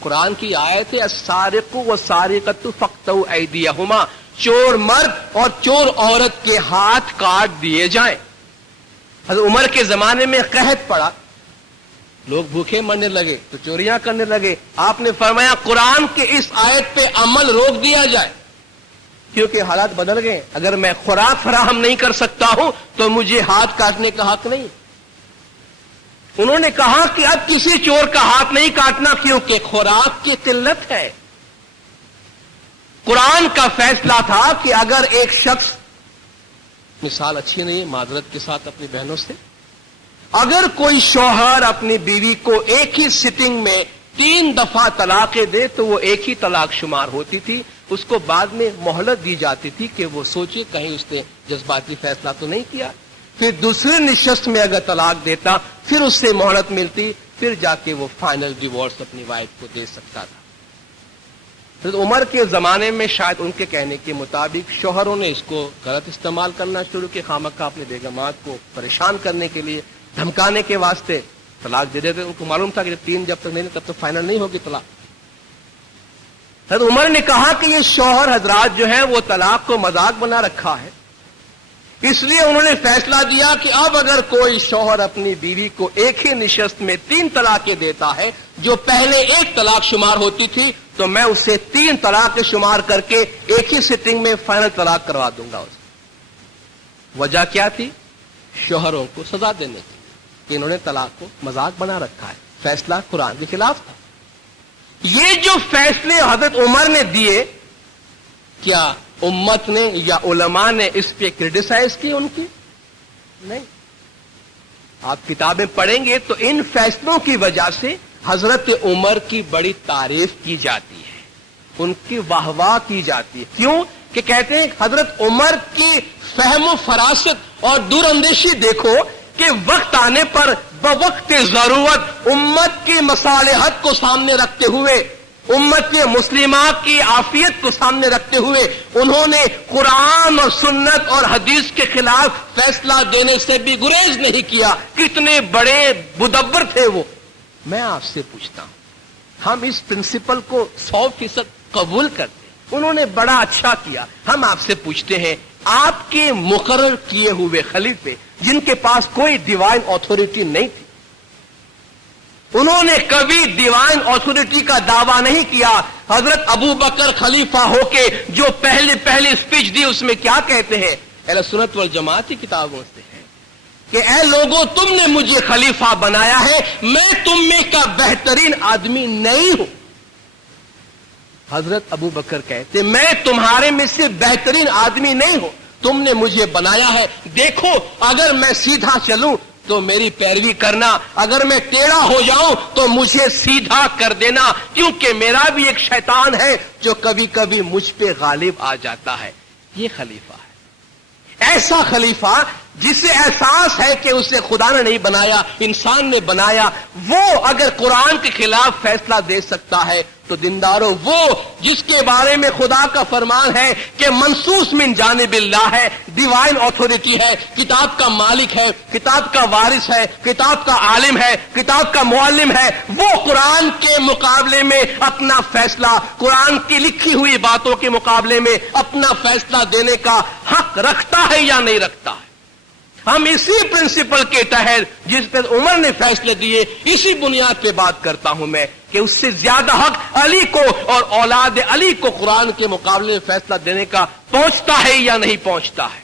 قرآن کی آیت ہے السارق والسارقۃ فاقطعوا ایدیہما، چور مرد اور چور عورت کے ہاتھ کاٹ دیے جائیں۔ حضرت عمر کے زمانے میں قحط پڑا، لوگ بھوکے مرنے لگے تو چوریاں کرنے لگے، آپ نے فرمایا قرآن کے اس آیت پہ عمل روک دیا جائے، کیونکہ حالات بدل گئے، اگر میں خوراک فراہم نہیں کر سکتا ہوں تو مجھے ہاتھ کاٹنے کا حق نہیں۔ انہوں نے کہا کہ اب کسی چور کا ہاتھ نہیں کاٹنا کیونکہ خوراک کی قلت ہے۔ قرآن کا فیصلہ تھا کہ اگر ایک شخص، مثال اچھی نہیں ہے معذرت کے ساتھ اپنی بہنوں سے، اگر کوئی شوہر اپنی بیوی کو ایک ہی سٹنگ میں 3 دفعہ طلاقیں دے تو وہ ایک ہی طلاق شمار ہوتی تھی، اس کو بعد میں مہلت دی جاتی تھی کہ وہ سوچے کہیں اس نے جذباتی فیصلہ تو نہیں کیا، پھر دوسری نشست میں اگر طلاق دیتا پھر اس سے مہلت ملتی، پھر جا کے وہ فائنل ڈیورس اپنی وائف کو دے سکتا تھا۔ حضرت عمر کے زمانے میں شاید ان کے کہنے کے مطابق شوہروں نے اس کو غلط استعمال کرنا شروع کیا، خامخواہ اپنے بیگمات کو پریشان کرنے کے لیے، دھمکانے کے واسطے طلاق دے دیتے۔ ان کو معلوم تھا کہ 3 جب تک نہیں تب تک فائنل نہیں ہوگی طلاق۔ حضرت عمر نے کہا کہ یہ شوہر حضرات جو ہے وہ طلاق کو مذاق بنا رکھا ہے، اس لیے انہوں نے فیصلہ دیا کہ اب اگر کوئی شوہر اپنی بیوی کو ایک ہی نشست میں 3 طلاقیں دیتا ہے، جو پہلے 1 طلاق شمار ہوتی تھی، تو میں اسے 3 طلاق شمار کر کے ایک ہی سٹنگ میں فائنل طلاق کروا دوں گا۔ وجہ کیا تھی؟ شوہروں کو سزا دینے کی کہ انہوں نے طلاق کو مذاق بنا رکھا ہے، فیصلہ قرآن کے خلاف تھا۔ یہ جو فیصلے حضرت عمر نے دیے، کیا امت نے یا علماء نے اس پہ کرٹیسائز کی ان کی؟ نہیں۔ آپ کتابیں پڑھیں گے تو ان فیصلوں کی وجہ سے حضرت عمر کی بڑی تعریف کی جاتی ہے، ان کی واہ واہ کی جاتی ہے۔ کیوں؟ کہ کہتے ہیں حضرت عمر کی فہم و فراست اور دور اندیشی دیکھو کہ وقت آنے پر بوقت ضرورت امت کی مصالحت کو سامنے رکھتے ہوئے उम्मत मुस्लिमा की आफियत को सामने रखते हुए उन्होंने कुरान और सुन्नत और हदीस के खिलाफ फैसला देने से भी गुरेज नहीं किया। कितने बड़े मुदब्बर थे वो। मैं आपसे पूछता हूं, हम इस प्रिंसिपल को 100% कबूल करते हैं, उन्होंने बड़ा अच्छा किया। हम आपसे पूछते हैं, आपके मुकर्रर किए हुए खलीफे जिनके पास कोई डिवाइन अथॉरिटी नहीं थी, उन्होंने कभी डिवाइन अथॉरिटी का दावा नहीं किया। हजरत अबू बकर खलीफा होके जो पहले स्पीच दी उसमें क्या कहते हैं? अहले सुन्नत वल जमात की किताबों से है कि ऐ लोगों, तुमने मुझे खलीफा बनाया है, मैं तुम में का बेहतरीन आदमी नहीं हूं। हजरत अबू बकर कहते, मैं तुम्हारे में से बेहतरीन आदमी नहीं हूं, तुमने मुझे बनाया है। देखो, अगर मैं सीधा चलूं तो मेरी पैरवी करना, अगर मैं टेढ़ा हो जाऊं तो मुझे सीधा कर देना, क्योंकि मेरा भी एक शैतान है जो कभी कभी मुझ पे गालिब आ जाता है। ये खलीफा है, ऐसा खलीफा जिसे एहसास है कि उसे खुदा ने नहीं बनाया, इंसान ने बनाया। वो अगर कुरान के खिलाफ फैसला दे सकता है तो दीनदारों, वो जिसके बारे में खुदा का फरमान है कि मंसूस मिन जानिबिल्लाह है, डिवाइन अथॉरिटी है, किताब का मालिक है, किताब का वारिस है, किताब का आलिम है, किताब का मुअल्लिम है, वो कुरान के मुकाबले में अपना फैसला, कुरान की लिखी हुई बातों के मुकाबले में अपना फैसला देने का हक रखता है या नहीं रखता है। हम इसी प्रिंसिपल के तहत जिस पर उमर ने फैसले दिए, इसी बुनियाद पे बात करता हूं मैं कि उससे ज्यादा हक अली को और औलाद अली को कुरान के मुकाबले में फैसला देने का पहुंचता है या नहीं पहुंचता है।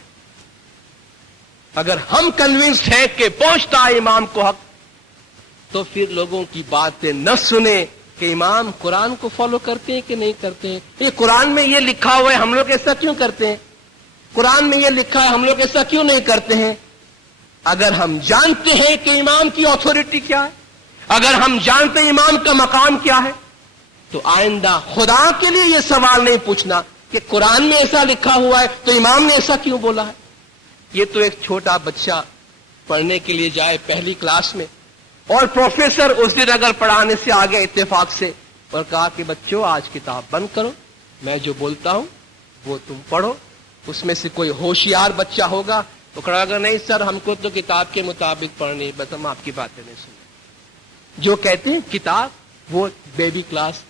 अगर हम कन्विंस्ड हैं कि पहुंचता है इमाम को हक, तो फिर लोगों की बातें न सुने कि इमाम कुरान को फॉलो करते हैं कि नहीं करते हैं। ये कुरान में ये लिखा हुआ है, हम लोग ऐसा क्यों करते हैं? कुरान में ये लिखा है, हम लोग ऐसा क्यों नहीं करते हैं? अगर हम जानते हैं कि इमाम की अथॉरिटी क्या है, अगर हम जानते हैं इमाम का मकाम क्या है, तो आइंदा खुदा के लिए यह सवाल नहीं पूछना कि कुरान में ऐसा लिखा हुआ है तो इमाम ने ऐसा क्यों बोला है। ये तो एक छोटा बच्चा पढ़ने के लिए जाए पहली क्लास में, और प्रोफेसर उस दिन अगर पढ़ाने से आ गया इत्तेफाक से और कहा कि बच्चों आज किताब बंद करो, मैं जो बोलता हूं वो तुम पढ़ो। उसमें से कोई होशियार बच्चा होगा तो खड़ा, अगर नहीं सर हमको तो किताब के मुताबिक पढ़नी, बस हम आपकी बातें नहीं सुने। जो कहते हैं किताब, वो बेबी क्लास,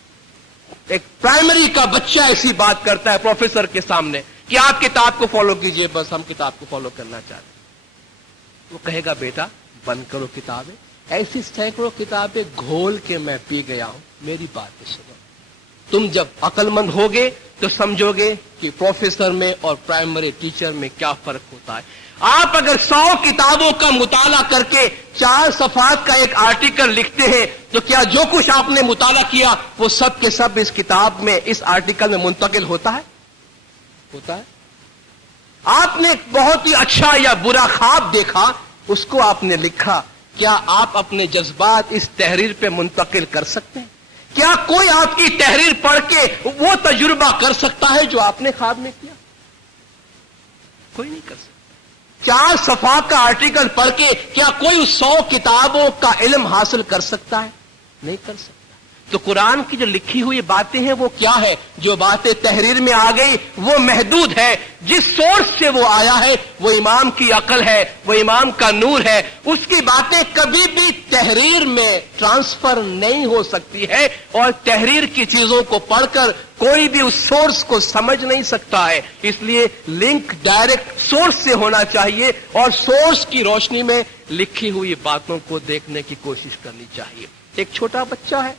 एक प्राइमरी का बच्चा ऐसी बात करता है प्रोफेसर के सामने कि आप किताब को फॉलो कीजिए, बस हम किताब को फॉलो करना चाहते हैं। वो कहेगा बेटा बंद करो किताबें। ऐसी सैकड़ों किताबें घोल के मैं पी गया हूं, मेरी बात सुनो। तुम जब अक्लमंद होगे तो समझोगे कि प्रोफेसर में और प्राइमरी टीचर में क्या फर्क होता है। आप अगर 100 किताबों का मुताला करके 4 सफात का एक आर्टिकल लिखते हैं, तो क्या जो कुछ आपने मुताला किया वो सब के सब इस किताब में, इस आर्टिकल में मुंतकिल होता है? होता है। आपने बहुत ही अच्छा या बुरा ख्वाब देखा, उसको आपने लिखा, क्या आप अपने जज्बात इस तहरीर पे मुंतकिल कर सकते हैं? क्या कोई आपकी तहरीर पढ़ के वो तजुर्बा कर सकता है जो आपने ख्वाब में किया? कोई नहीं कर सकता। 4 सफा का आर्टिकल पढ़ के क्या कोई उस 100 किताबों का इल्म हासिल कर सकता है? नहीं कर सकता। तो कुरान की जो लिखी हुई बातें हैं वो क्या है? जो बातें तहरीर में आ गई वो महदूद है। जिस सोर्स से वो आया है वो इमाम की अकल है, वो इमाम का नूर है। उसकी बातें कभी भी तहरीर में ट्रांसफर नहीं हो सकती है, और तहरीर की चीजों को पढ़कर कोई भी उस सोर्स को समझ नहीं सकता है। इसलिए लिंक डायरेक्ट सोर्स से होना चाहिए, और सोर्स की रोशनी में लिखी हुई बातों को देखने की कोशिश करनी चाहिए। एक छोटा बच्चा है,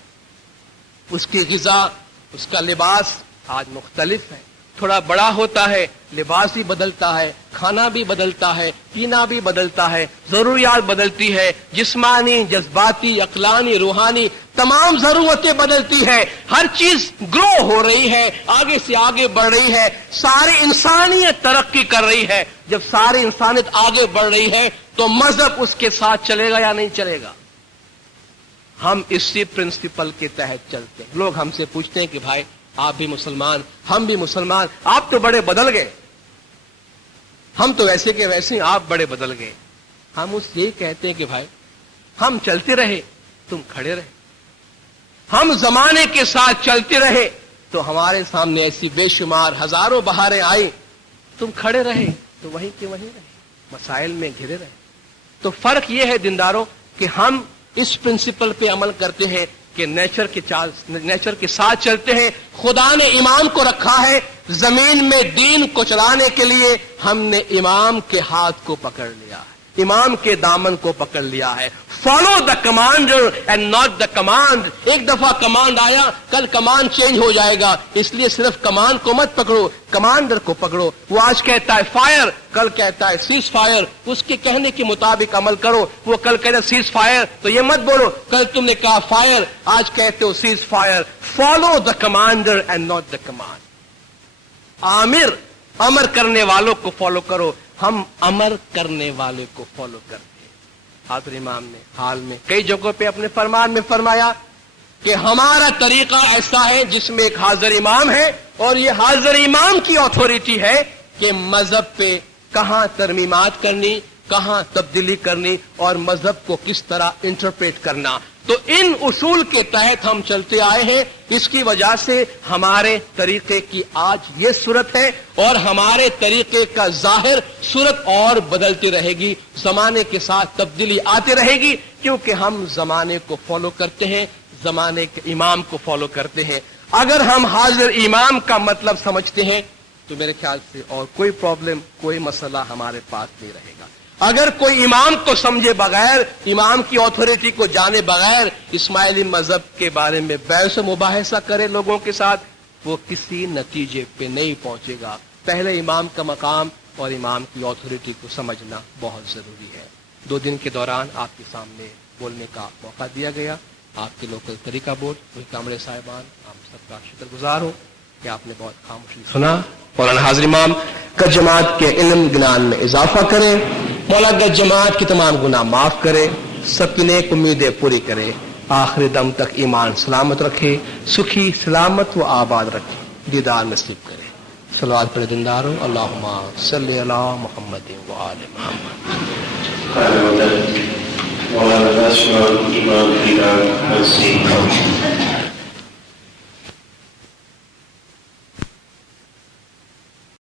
उसकी गिज़ा, उसका लिबास आज मुख्तलिफ है। थोड़ा बड़ा होता है, लिबास भी बदलता है, खाना भी बदलता है, पीना भी बदलता है, जरूरियात बदलती है, जिस्मानी, जज्बाती, अक्लानी, रूहानी तमाम जरूरतें बदलती है। हर चीज ग्रो हो रही है, आगे से आगे बढ़ रही है। सारी इंसानियत तरक्की कर रही है। जब सारी इंसानियत आगे बढ़ रही है तो मजहब उसके साथ चलेगा या नहीं चलेगा? हम इसी प्रिंसिपल के तहत चलते हैं। लोग हमसे पूछते हैं कि भाई आप भी मुसलमान, हम भी मुसलमान, आप तो बड़े बदल गए, हम तो वैसे के वैसे, आप बड़े बदल गए। हम उससे यही कहते हैं कि भाई हम चलते रहे, तुम खड़े रहे। हम जमाने के साथ चलते रहे तो हमारे सामने ऐसी बेशुमार हजारों बहारें आई, तुम खड़े रहे तो वहीं के वहीं रहे, मसाइल में घिरे रहे। तो फर्क यह है दीनदारों कि हम इस प्रिंसिपल पे अमल करते हैं कि नेचर के साथ चलते हैं। खुदा ने इमाम को रखा है जमीन में दीन को चलाने के लिए, हमने इमाम के हाथ को पकड़ लिया है, इमाम के दामन को पकड़ लिया है। Follow the commander and not the command. एक दफा कमांड आया, कल कमांड चेंज हो जाएगा, इसलिए सिर्फ कमांड को मत पकड़ो, कमांडर को पकड़ो। वो आज कहता है फायर, कल कहता है सीज फायर, उसके कहने के मुताबिक अमल करो। वो कल कहता है सीज फायर तो ये मत बोलो कल तुमने कहा फायर, आज कहते हो cease fire. Follow the commander and not the command. आमिर अमर करने वालों को फॉलो करो, हम अमर करने वाले को फॉलो करते हैं। हाज़िर इमाम ने हाल में कई जगहों पे अपने फरमान में फरमाया कि हमारा तरीका ऐसा है जिसमें एक हाज़िर इमाम है, और ये हाज़िर इमाम की अथॉरिटी है कि मजहब पे कहां तरमीमात करनी, कहां तब्दीली करनी और मजहब को किस तरह इंटरप्रेट करना। तो इन उसूल के तहत हम चलते आए हैं। इसकी वजह से हमारे तरीके की आज ये सूरत है और हमारे तरीके का जाहिर सूरत और बदलती रहेगी, जमाने के साथ तब्दीली आती रहेगी, क्योंकि हम जमाने को फॉलो करते हैं, जमाने के इमाम को फॉलो करते हैं। अगर हम हाजिर इमाम का मतलब समझते हैं तो मेरे ख्याल से और कोई प्रॉब्लम, कोई मसला हमारे पास नहीं रहेगा। अगर कोई इमाम को समझे बगैर, इमाम की अथॉरिटी को जाने बगैर इस्माइली मजहब के बारे में बहस मुबाहिसा करे लोगों के साथ, वो किसी नतीजे पे नहीं पहुंचेगा। पहले इमाम का मकाम और इमाम की अथॉरिटी को समझना बहुत जरूरी है। 2 दिन के दौरान आपके सामने बोलने का मौका दिया गया। आपके लोकल तरीका बोर्ड, वही कामरे साहिबान, आप सबका शुक्रगुजार हो कि आपने बहुत खामोशी सुना। मौलाना हाज़िर इमाम गज जमात के इल्म ज्ञान में इजाफा करे, मौला गज जमात की तमाम गुनाह माफ करे, सबकी नेक उम्मीदें पूरी करे, आखिरी दम तक ईमान सलामत रखे, सुखी सलामत व आबाद रखे, दीदार नसीब करे। सलावत पर दिनदारो, अल्लाहुम्मा सल्ली अला मुहम्मद व आले मुहम्मद।